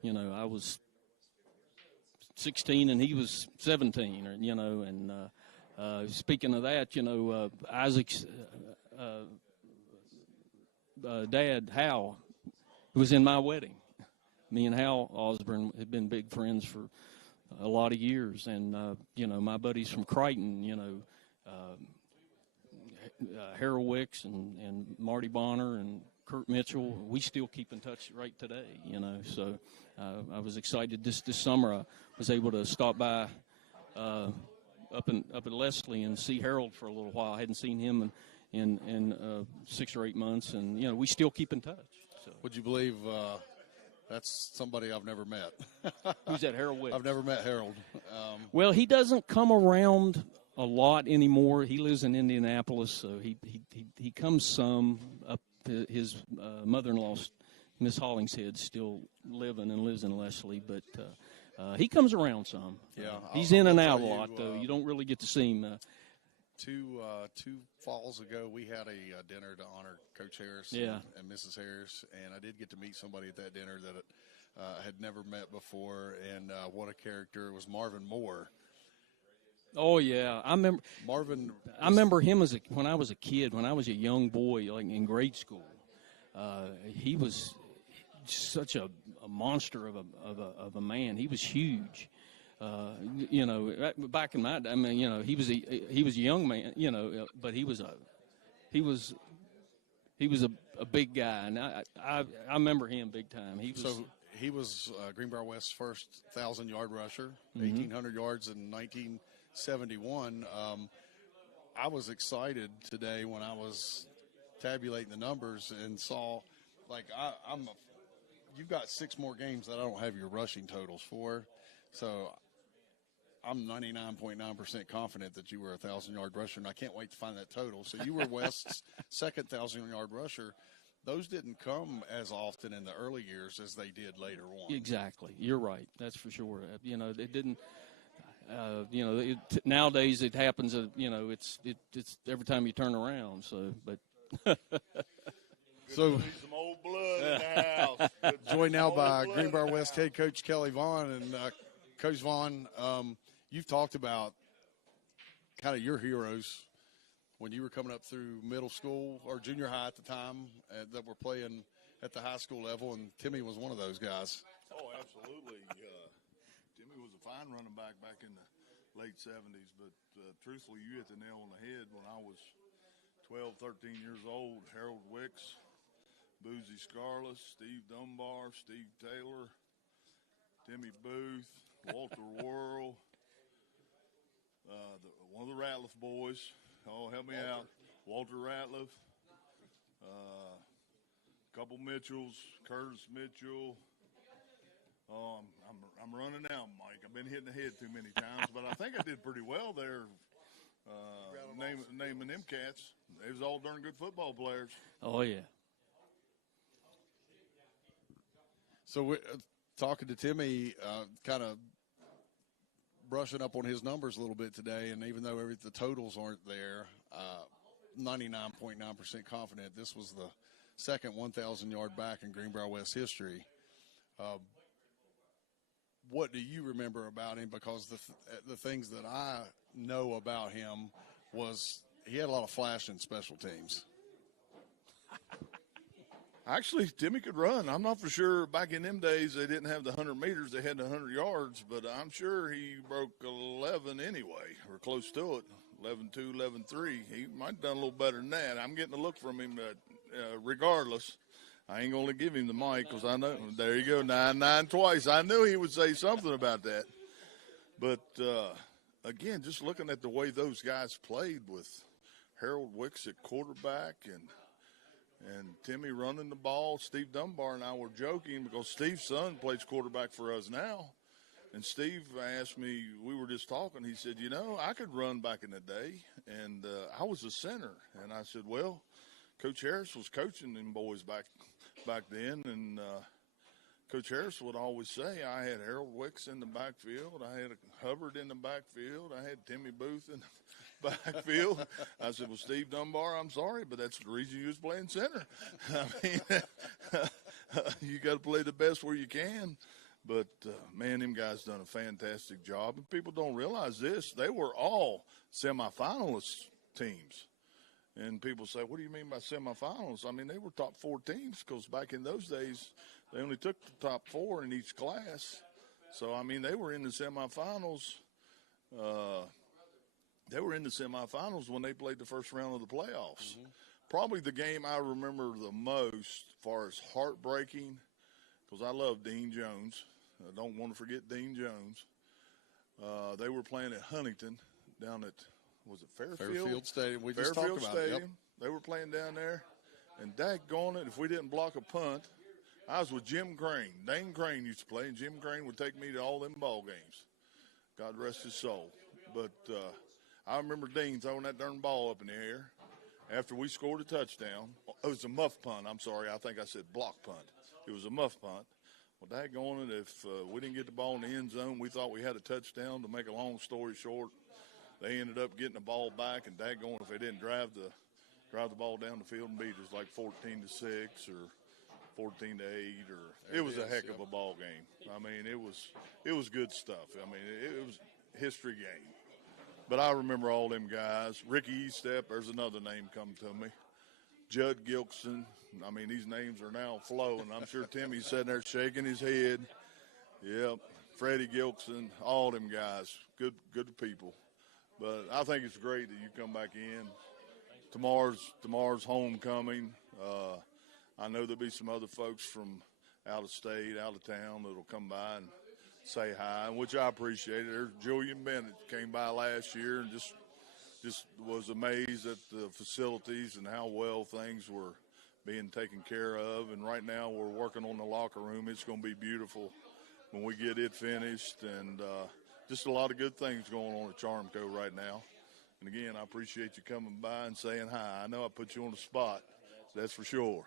I was 16 and he was 17, and speaking of that, Isaac's dad, Hal, was in my wedding. Me and Hal Osborne had been big friends for a lot of years, and my buddies from Crichton, Harold Wicks and Marty Bonner and Kurt Mitchell, we still keep in touch right today, So I was excited this summer. I was able to stop by up at Leslie and see Harold for a little while. I hadn't seen him in 6 or 8 months, and we still keep in touch. So. Would you believe that's somebody I've never met? Who's that, Harold Wicks? I've never met Harold. Well, he doesn't come around a lot anymore. He lives in Indianapolis, so he comes some up. His mother-in-law, Miss Hollingshead, still living and lives in Leslie, but he comes around some. Yeah, he's in and out a lot, though. You don't really get to see him. Two falls ago, we had a dinner to honor Coach Harris and Mrs. Harris, and I did get to meet somebody at that dinner that I had never met before, and what a character. It was Marvin Moore. Oh yeah, I remember Marvin. I remember him when I was a kid, when I was a young boy, like in grade school. He was such a monster of a man. He was huge. Back in my day, I mean, he was a young man, but he was a big guy, and I remember him big time. He was Greenbrier West's first 1,000-yard rusher, 1,800 yards in 1971. I was excited today when I was tabulating the numbers and saw, you've got 6 more games that I don't have your rushing totals for, so I'm 99.9% confident that you were a 1,000-yard rusher, and I can't wait to find that total. So you were West's second 1,000-yard rusher. Those didn't come as often in the early years as they did later on. Exactly. You're right. That's for sure. They didn't. Nowadays it happens. It's every time you turn around. So, but. So, some old blood in the house. Joined now by Greenbrier West head coach Kelly Vaughn. And Coach Vaughn, you've talked about kind of your heroes when you were coming up through middle school or junior high at the time that were playing at the high school level, and Timmy was one of those guys. Oh, absolutely. Timmy was a fine running back in the late 70s, but truthfully, you hit the nail on the head. When I was 12, 13 years old, Harold Wicks, Boozy Scarlett, Steve Dunbar, Steve Taylor, Timmy Booth, Walter Worrell, one of the Ratliff boys. Oh, help me out. Walter Ratliff, a couple Mitchells, Curtis Mitchell. Oh, I'm running out, Mike. I've been hitting the head too many times, but I think I did pretty well there. Naming them cats. They was all darn good football players. Oh yeah. So we're talking to Timmy, kind of brushing up on his numbers a little bit today, and even though the totals aren't there, 99.9% confident this was the second 1,000-yard back in Greenbrier West history. What do you remember about him? Because the things that I know about him was he had a lot of flash in special teams. Actually, Timmy could run. I'm not for sure. Back in them days, they didn't have the 100 meters. They had the 100 yards, but I'm sure he broke 11 anyway, or close to it, 11.2, 11.3. He might have done a little better than that. I'm getting a look from him, but regardless, I ain't going to give him the mic because I know. There you go, 9-9 twice. I knew he would say something about that. But, again, just looking at the way those guys played with Harold Wicks at quarterback and Timmy running the ball. Steve Dunbar and I were joking because Steve's son plays quarterback for us now. And Steve asked me, we were just talking, he said, I could run back in the day, and I was a center. And I said, well, Coach Harris was coaching them boys back then, and Coach Harris would always say, I had Harold Wicks in the backfield. I had Hubbard in the backfield. I had Timmy Booth in the backfield. I said, well, Steve Dunbar, I'm sorry, but that's the reason you was playing center. I mean, you got to play the best where you can. But, man, them guys done a fantastic job. And people don't realize this. They were all semifinalist teams. And people say, what do you mean by semifinals? I mean, they were top 4 teams because back in those days, they only took the top 4 in each class. So, I mean, they were in the semifinals. They were in the semifinals when they played the first round of the playoffs. Mm-hmm. Probably the game I remember the most as far as heartbreaking, because I love Dean Jones. I don't want to forget Dean Jones. They were playing at Huntington down at, was it Fairfield? Fairfield Stadium. We Fairfield just talked about Stadium. it. Yep. They were playing down there. And daggone it, if we didn't block a punt, I was with Jim Crane. Dane Crane used to play, and Jim Crane would take me to all them ball games. God rest his soul. But I remember Dean throwing that darn ball up in the air after we scored a touchdown. It was a muff punt. I'm sorry. I think I said block punt. It was a muff punt. Well, daggone it, if we didn't get the ball in the end zone, we thought we had a touchdown. To make a long story short, they ended up getting the ball back, and daggone if they didn't drive the ball down the field and beat us like 14-6 or 14-8, or it was a heck of a ball game. I mean, it was good stuff. I mean, it was history game. But I remember all them guys. Ricky Estep, there's another name come to me. Judd Gilkson. I mean, these names are now flowing. I'm sure Timmy's sitting there shaking his head. Yep, Freddie Gilkson, all them guys, good people. But I think it's great that you come back in. Tomorrow's homecoming. I know there'll be some other folks from out of state, out of town that'll come by and say hi, which I appreciate. There's Julian Bennett came by last year and just was amazed at the facilities and how well things were being taken care of. And right now we're working on the locker room. It's going to be beautiful when we get it finished, and just a lot of good things going on at Charmco right now. And again, I appreciate you coming by and saying hi. I know I put you on the spot, that's for sure.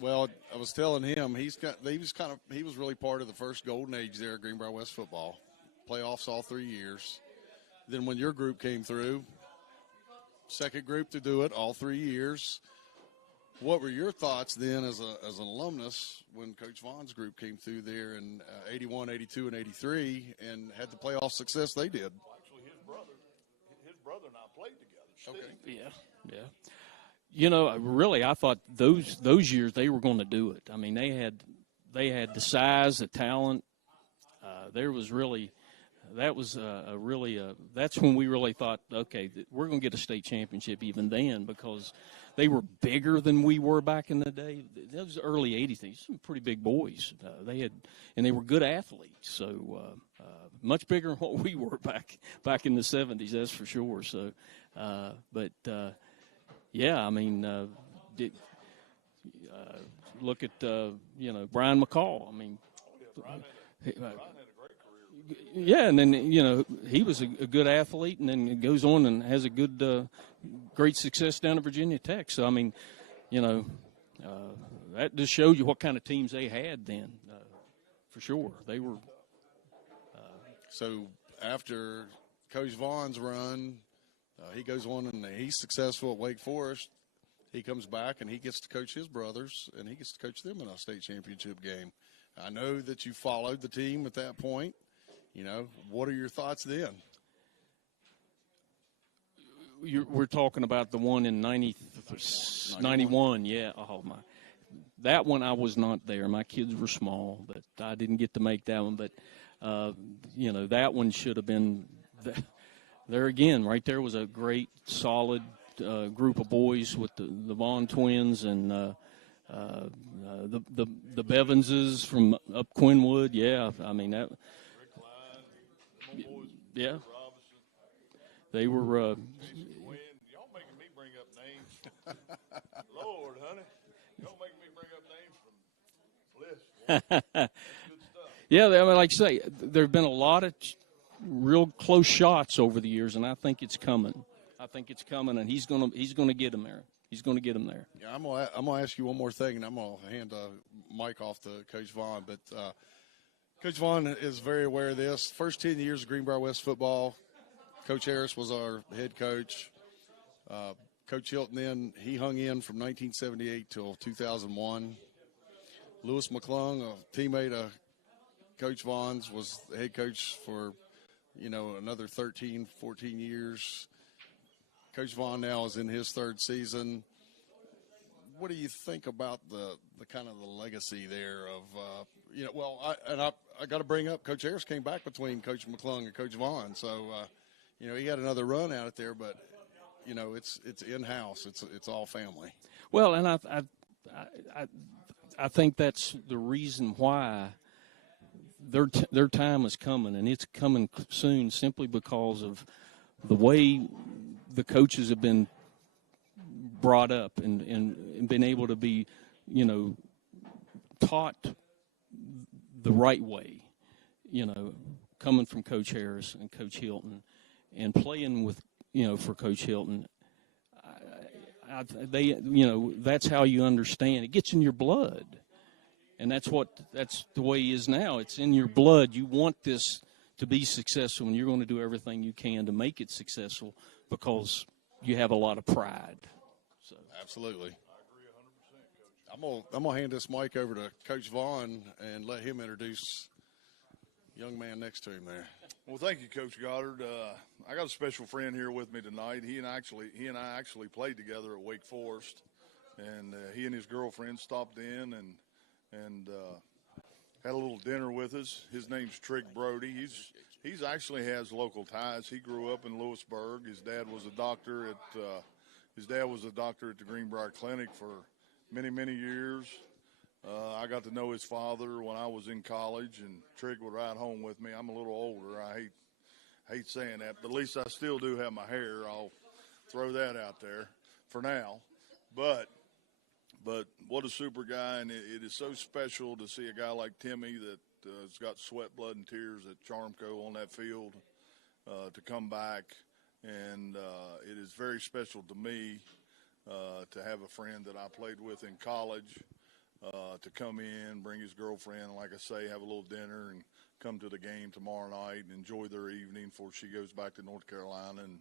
Well, I was telling him he was really part of the first golden age there at Greenbrier West football. Playoffs all 3 years. Then when your group came through, second group to do it all 3 years. What were your thoughts then as an alumnus when Coach Vaughn's group came through there in 81, 82, and 83 and had the playoff success they did? Well, actually, his brother and I played together. Okay. Yeah. You know, really, I thought those years they were going to do it. I mean, they had the size, the talent. There was really that's when we really thought, okay, we're going to get a state championship even then, because they were bigger than we were back in the day. That was the early 80s. These some pretty big boys. They were good athletes. So much bigger than what we were back in the 70s, that's for sure. So, yeah, I mean, look at Brian McCall. I mean, Brian had a great career. Yeah, and then he was a good athlete, and then goes on and has a good, great success down at Virginia Tech. So I mean, that just shows you what kind of teams they had then, for sure. They were. So after Coach Vaughn's run, he goes on and he's successful at Wake Forest. He comes back and he gets to coach his brothers, and he gets to coach them in a state championship game. I know that you followed the team at that point. What are your thoughts then? We're talking about the one in 91, yeah. Oh, my. That one I was not there. My kids were small, but I didn't get to make that one. But, that one should have been there again. Right there was a great, solid group of boys with the Vaughn twins and the Bevanses from up Quinwood. Yeah, I mean that. Yeah, they were. Y'all making me bring up names. Lord, honey, y'all making me bring up names from lists. That's good stuff. Yeah, I mean, like I say, there have been a lot of real close shots over the years, and I think it's coming. And he's gonna get them there. He's gonna get them there. Yeah, I'm gonna ask you one more thing, and I'm gonna hand mic off to Coach Vaughn, but Coach Vaughn is very aware of this. First 10 years of Greenbrier West football, Coach Harris was our head coach. Coach Hilton then, he hung in from 1978 till 2001. Lewis McClung, a teammate of Coach Vaughn's, was the head coach for, another 13, 14 years. Coach Vaughn now is in his third season. What do you think about the kind of the legacy there of, I got to bring up Coach Harris came back between Coach McClung and Coach Vaughn. So, he had another run out there, but, it's in-house. It's all family. Well, and I think that's the reason why their time is coming, and it's coming soon simply because of the way the coaches have been brought up and been able to be, taught the right way, coming from Coach Harris and Coach Hilton and playing with, for Coach Hilton. That's how you understand. It gets in your blood. And that's the way he is now. It's in your blood. You want this to be successful, and you're going to do everything you can to make it successful because you have a lot of pride. So absolutely. I agree 100%, Coach. I'm gonna hand this mic over to Coach Vaughn and let him introduce the young man next to him there. Well, thank you, Coach Goddard. I got a special friend here with me tonight. He and I actually played together at Wake Forest, and he and his girlfriend stopped in and had a little dinner with us. His name's Trig Brody. He's actually has local ties. He grew up in Lewisburg. His dad was a doctor at the Greenbrier Clinic for many, many years. I got to know his father when I was in college, and Trig would ride home with me. I'm a little older. I hate saying that, but at least I still do have my hair. I'll throw that out there for now. But what a super guy, and it is so special to see a guy like Timmy that has got sweat, blood, and tears at Charmco on that field to come back. And it is very special to me to have a friend that I played with in college to come in, bring his girlfriend, and like I say, have a little dinner and come to the game tomorrow night and enjoy their evening before she goes back to North Carolina. And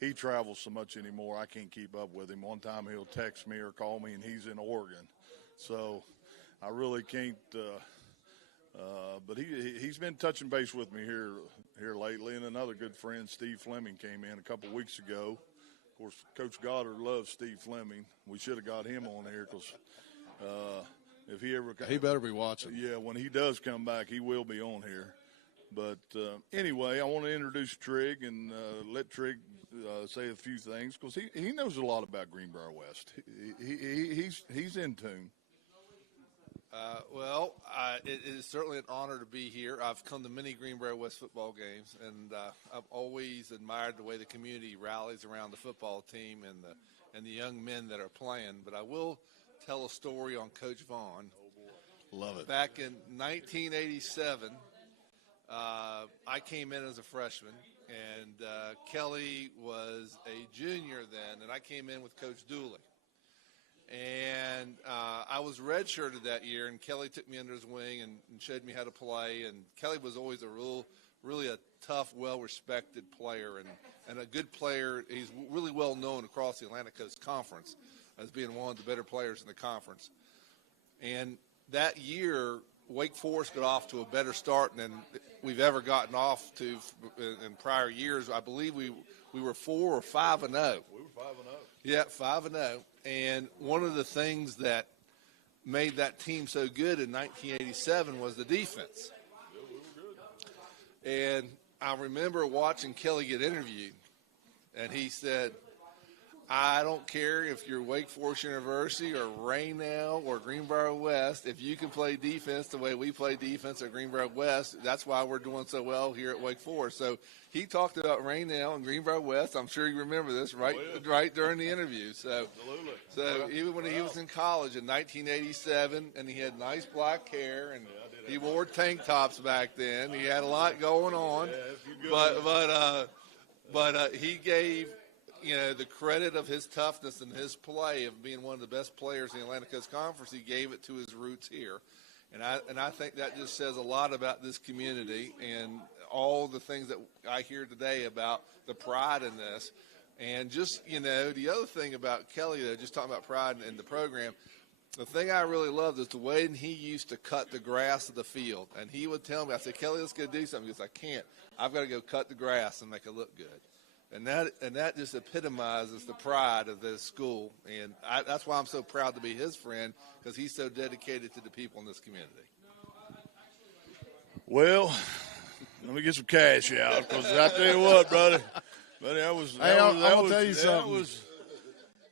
he travels so much anymore, I can't keep up with him. One time he'll text me or call me, and he's in Oregon. So I really can't but he's been touching base with me here lately. And another good friend, Steve Fleming, came in a couple weeks ago. Of course, Coach Goddard loves Steve Fleming. We should have got him on here because if he ever – he better be watching. Yeah, when he does come back, he will be on here. But anyway, I want to introduce Trig and let Trig say a few things because he knows a lot about Greenbrier West. He's in tune. It is certainly an honor to be here. I've come to many Greenbrier West football games, and I've always admired the way the community rallies around the football team and the young men that are playing. But I will tell a story on Coach Vaughn. Love it. Back in 1987, I came in as a freshman, and Kelly was a junior then, and I came in with Coach Dooley. And I was redshirted that year, and Kelly took me under his wing and showed me how to play. And Kelly was always really a tough, well-respected player and a good player. He's really well known across the Atlantic Coast Conference as being one of the better players in the conference. And that year, Wake Forest got off to a better start than we've ever gotten off to in prior years. I believe we were 4 or 5-0. We were 5-0. Yeah, 5-0. And one of the things that made that team so good in 1987 was the defense. Yeah, we were good. And I remember watching Kelly get interviewed, and he said, I don't care if you're Wake Forest University or Raynell or Greenbrier West. If you can play defense the way we play defense at Greenbrier West, that's why we're doing so well here at Wake Forest. So he talked about Raynell and Greenbrier West. I'm sure you remember this right during the interview. So, Absolutely. So even when he was in college in 1987, and he had nice black hair, and he wore tank tops back then. He had a lot going on, but he gave. the credit of his toughness and his play of being one of the best players in the Atlantic Coast Conference, he gave it to his roots here. And I think that just says a lot about this community and all the things that I hear today about the pride in this. And just, the other thing about Kelly, though, just talking about pride in the program, the thing I really loved is the way he used to cut the grass of the field. And he would tell me, I said, Kelly, let's go do something. He goes, I can't. I've got to go cut the grass and make it look good. And that just epitomizes the pride of this school. And that's why I'm so proud to be his friend, because he's so dedicated to the people in this community. Well, let me get some cash out, because I tell you what, brother, that was. I'll tell you something.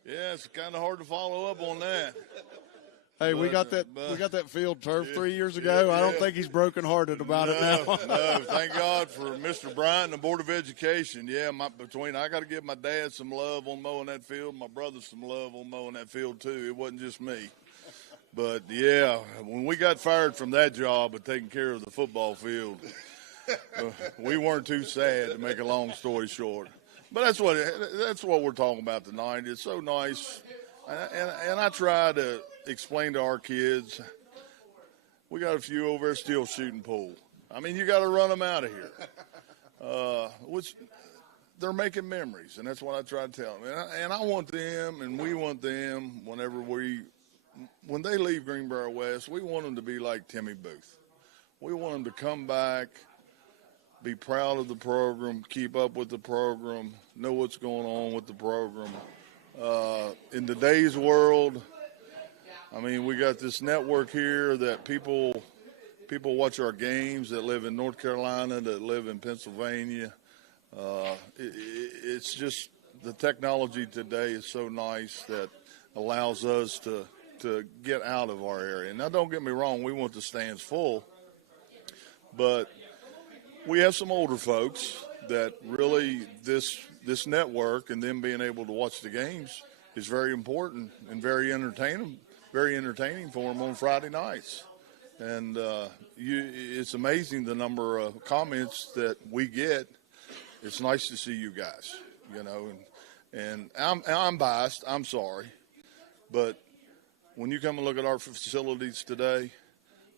It's kind of hard to follow up on that. Hey, we got that field turf 3 years ago. Yeah. I don't think he's brokenhearted about it now. No, thank God for Mr. Bryant and the Board of Education. Yeah, I got to give my dad some love on mowing that field, my brother some love on mowing that field too. It wasn't just me. But yeah, when we got fired from that job of taking care of the football field, we weren't too sad, to make a long story short. But that's what we're talking about tonight. It's so nice, and I try to explain to our kids, we got a few over there still shooting pool. I mean, you got to run them out of here. Which they're making memories, and that's what I try to tell them. And I want them, and we want them, when they leave Greenbrier West, we want them to be like Timmy Booth. We want them to come back, be proud of the program, keep up with the program, know what's going on with the program. In today's world, I mean, we got this network here that people watch our games that live in North Carolina, that live in Pennsylvania. It's just the technology today is so nice that allows us to get out of our area. Now, don't get me wrong, we want the stands full, but we have some older folks that really this network and them being able to watch the games is very important and very entertaining for them on Friday nights. And it's amazing the number of comments that we get. It's nice to see you guys, and I'm biased. I'm sorry, but when you come and look at our facilities today,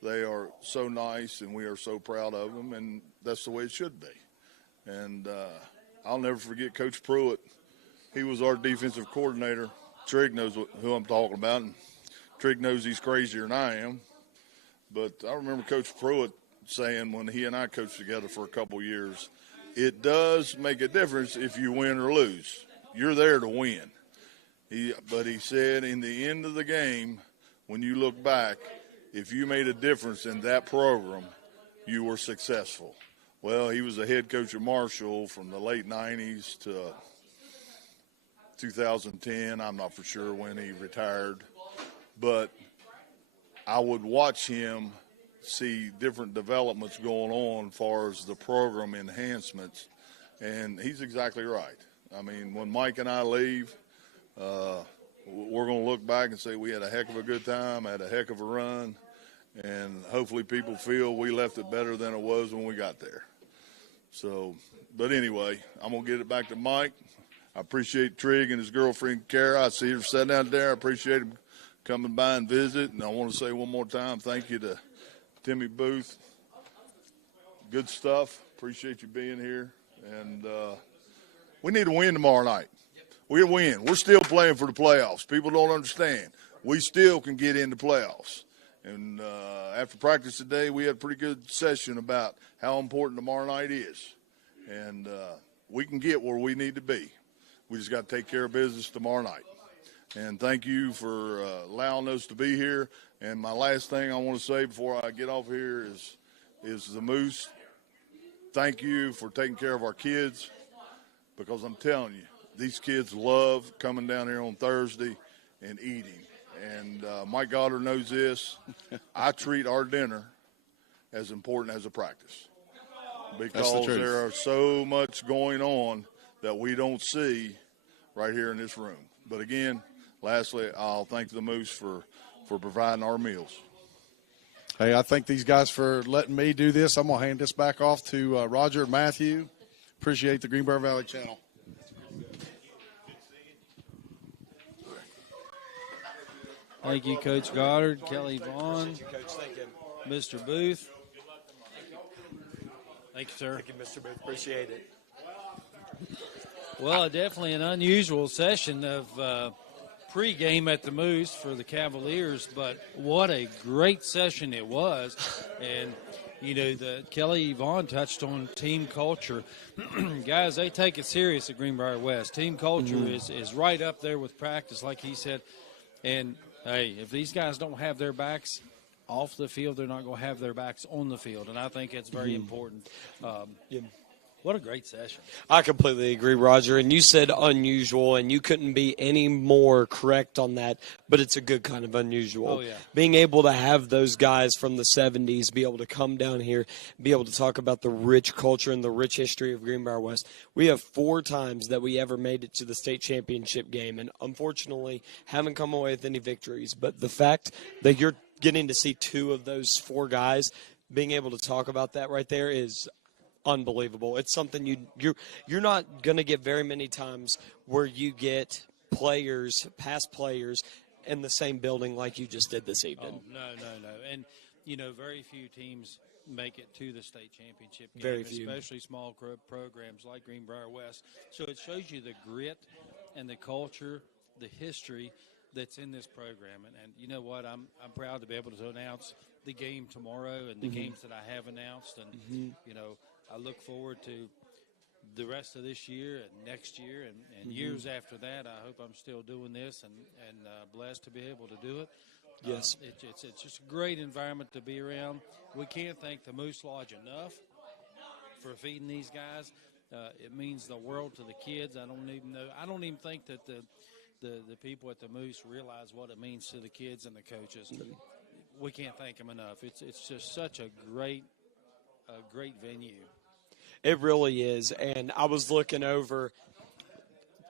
they are so nice, and we are so proud of them, and that's the way it should be. And I'll never forget Coach Pruitt. He was our defensive coordinator. Trigg knows who I'm talking about, and Trigg knows he's crazier than I am. But I remember Coach Pruitt saying when he and I coached together for a couple years, it does make a difference if you win or lose. You're there to win. But he said in the end of the game, when you look back, if you made a difference in that program, you were successful. Well, he was the head coach of Marshall from the late 90s to 2010. I'm not for sure when he retired. But I would watch him see different developments going on as far as the program enhancements, and he's exactly right. I mean, when Mike and I leave, we're going to look back and say we had a heck of a good time, had a heck of a run, and hopefully people feel we left it better than it was when we got there. So, but anyway, I'm going to get it back to Mike. I appreciate Trigg and his girlfriend, Kara. I see her sitting out there. I appreciate him coming by and visit. And I want to say one more time, thank you to Timmy Booth. Good stuff. Appreciate you being here. And we need to win tomorrow night. We'll win. We're still playing for the playoffs. People don't understand. We still can get into playoffs. And after practice today, we had a pretty good session about how important tomorrow night is. And we can get where we need to be. We just got to take care of business tomorrow night. And thank you for allowing us to be here. And my last thing I want to say before I get off here is the Moose. Thank you for taking care of our kids, because I'm telling you, these kids love coming down here on Thursday and eating. And Mike Goddard knows this. I treat our dinner as important as a practice, because there are so much going on that we don't see right here in this room. But again, lastly, I'll thank the Moose for providing our meals. Hey, I thank these guys for letting me do this. I'm going to hand this back off to Roger and Matthew. Appreciate the Greenbrier Valley Channel. Thank you, Coach Goddard, Kelly Vaughn, Appreciate you, Coach. Thank you. Mr. Booth. Thank you, sir. Thank you, Mr. Booth. Appreciate it. Well, definitely an unusual session of pregame at the Moose for the Cavaliers, but what a great session it was. And, you know, the Kelly Vaughn touched on team culture. Guys, they take it serious at Greenbrier West. Team culture is right up there with practice, like he said. And, hey, if these guys don't have their backs off the field, they're not going to have their backs on the field. And I think it's very important. What a great session. I completely agree, Roger. And you said unusual, and you couldn't be any more correct on that, but it's a good kind of unusual. Oh, yeah. Being able to have those guys from the 70s be able to come down here, be able to talk about the rich culture and the rich history of Greenbrier West. We have 4 times that we ever made it to the state championship game, and unfortunately haven't come away with any victories. But the fact that you're getting to see 2 of those 4 guys, being able to talk about that right there is unbelievable. It's something you're not going to get very many times where you get past players in the same building like you just did this evening. Oh, no. And, you know, very few teams make it to the state championship game, Very few. especially small programs like Greenbrier West. So it shows you the grit and the culture, the history that's in this program. And you know what? I'm proud to be able to announce the game tomorrow and the games that I have announced. And, you know, I look forward to the rest of this year and next year and years after that. I hope I'm still doing this and blessed to be able to do it. Yes. It's just a great environment to be around. We can't thank the Moose Lodge enough for feeding these guys. It means the world to the kids. I don't even think that the people at the Moose realize what it means to the kids and the coaches. We can't thank them enough. It's just such a great venue. It really is. And I was looking over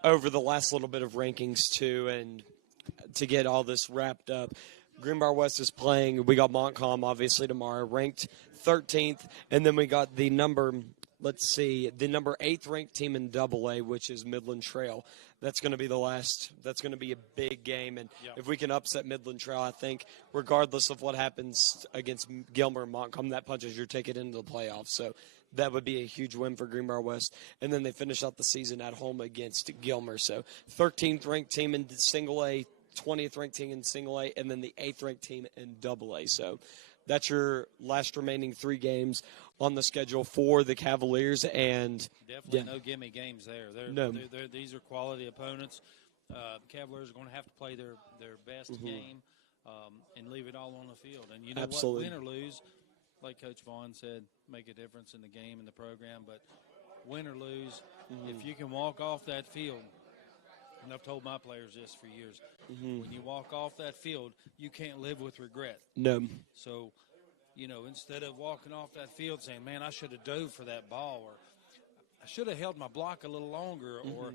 the last little bit of rankings too, and to get all this wrapped up. Greenbrier West is playing. We got Montcalm obviously tomorrow, ranked 13th, and then we got the number 8th ranked team in AA, which is Midland Trail. That's going to be that's going to be a big game. And if we can upset Midland Trail, I think regardless of what happens against Gilmer and Montcalm, that punches your ticket into the playoffs. So that would be a huge win for Greenbrier West. And then they finish out the season at home against Gilmer. So 13th ranked team in single A, 20th ranked team in single A, and then the 8th ranked team in AA. So that's your last remaining 3 games on the schedule for the Cavaliers. And definitely no gimme games there. These are quality opponents. Cavaliers are going to have to play their best game and leave it all on the field. And you know Absolutely. what? Win or lose, like Coach Vaughn said, make a difference in the game and the program. But win or lose, if you can walk off that field, and I've told my players this for years, when you walk off that field, you can't live with regret. No. So, you know, instead of walking off that field saying, man, I should have dove for that ball, or I should have held my block a little longer, or,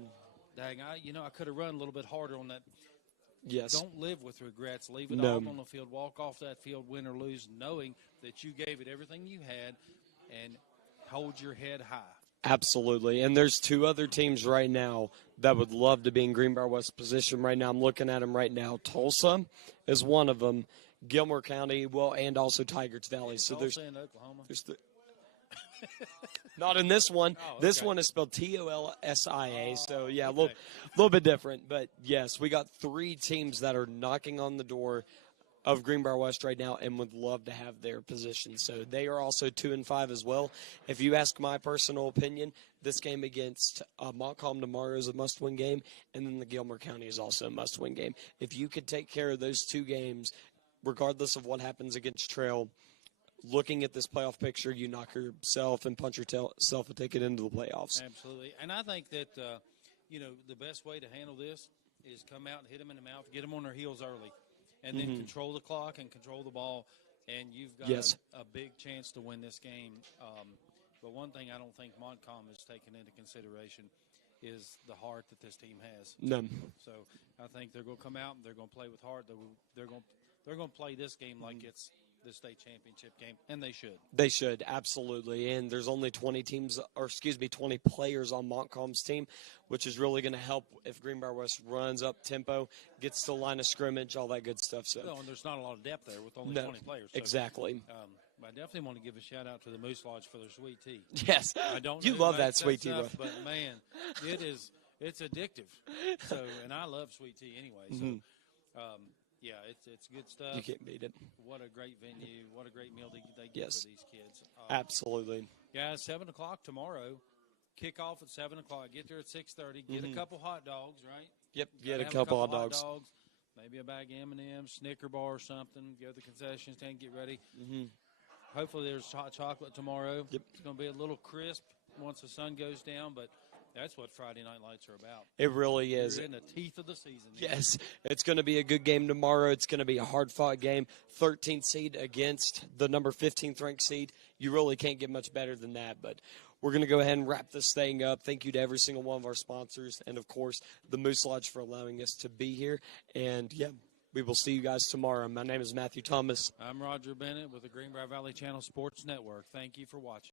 dang, I could have run a little bit harder on that. Yes. Don't live with regrets. Leave it all on the field. Walk off that field, win or lose, knowing that you gave it everything you had, and hold your head high. Absolutely. And there's 2 other teams right now that would love to be in Greenbrier West position right now. I'm looking at them right now. Tulsa is one of them. Gilmer County, and also Tigers Valley. So Tulsa in Oklahoma. Not in this one. Oh, okay. This one is spelled Tolsia. So, a little bit different. But, yes, we got 3 teams that are knocking on the door of Greenbrier West right now and would love to have their position. So they are also 2-5 as well. If you ask my personal opinion, this game against Montcalm tomorrow is a must-win game, and then the Gilmer County is also a must-win game. If you could take care of those 2 games, regardless of what happens against Trail, looking at this playoff picture, you knock yourself and punch yourself and take it into the playoffs. Absolutely. And I think that, the best way to handle this is come out and hit them in the mouth, get them on their heels early, and then control the clock and control the ball, and you've got a big chance to win this game. But one thing I don't think Montcalm is taken into consideration is the heart that this team has. No. So I think they're going to come out and they're going to play with heart. They're going to play this game like it's the state championship game, and they should. They should, absolutely. And there's only 20 players on Montcalm's team, which is really going to help if Greenbrier West runs up tempo, gets to the line of scrimmage, all that good stuff. So, and there's not a lot of depth there with only 20 players. So, exactly. I definitely want to give a shout out to the Moose Lodge for their sweet tea. Yes, I don't. You know love who that makes sweet tea, stuff, bro. but man, it's addictive. So, and I love sweet tea anyway. So, yeah, it's good stuff. You can't beat it. What a great venue! What a great meal they get Yes. for these kids. Absolutely. Yeah, 7 o'clock tomorrow. Kick off at 7 o'clock. Get there at 6:30. Get a couple hot dogs, right? Yep. Gotta Get a have couple hot dogs. Maybe a bag of M&Ms, Snicker bar or something. Go to the concession stand, get ready. Hopefully there's hot chocolate tomorrow. Yep. It's going to be a little crisp once the sun goes down, but that's what Friday Night Lights are about. It really is. You're in the teeth of the season. Yes, it's going to be a good game tomorrow. It's going to be a hard-fought game. 13th seed against the number 15th ranked seed. You really can't get much better than that, but we're going to go ahead and wrap this thing up. Thank you to every single one of our sponsors and, of course, the Moose Lodge for allowing us to be here. And, yeah, we will see you guys tomorrow. My name is Matthew Thomas. I'm Roger Bennett with the Greenbrier Valley Channel Sports Network. Thank you for watching.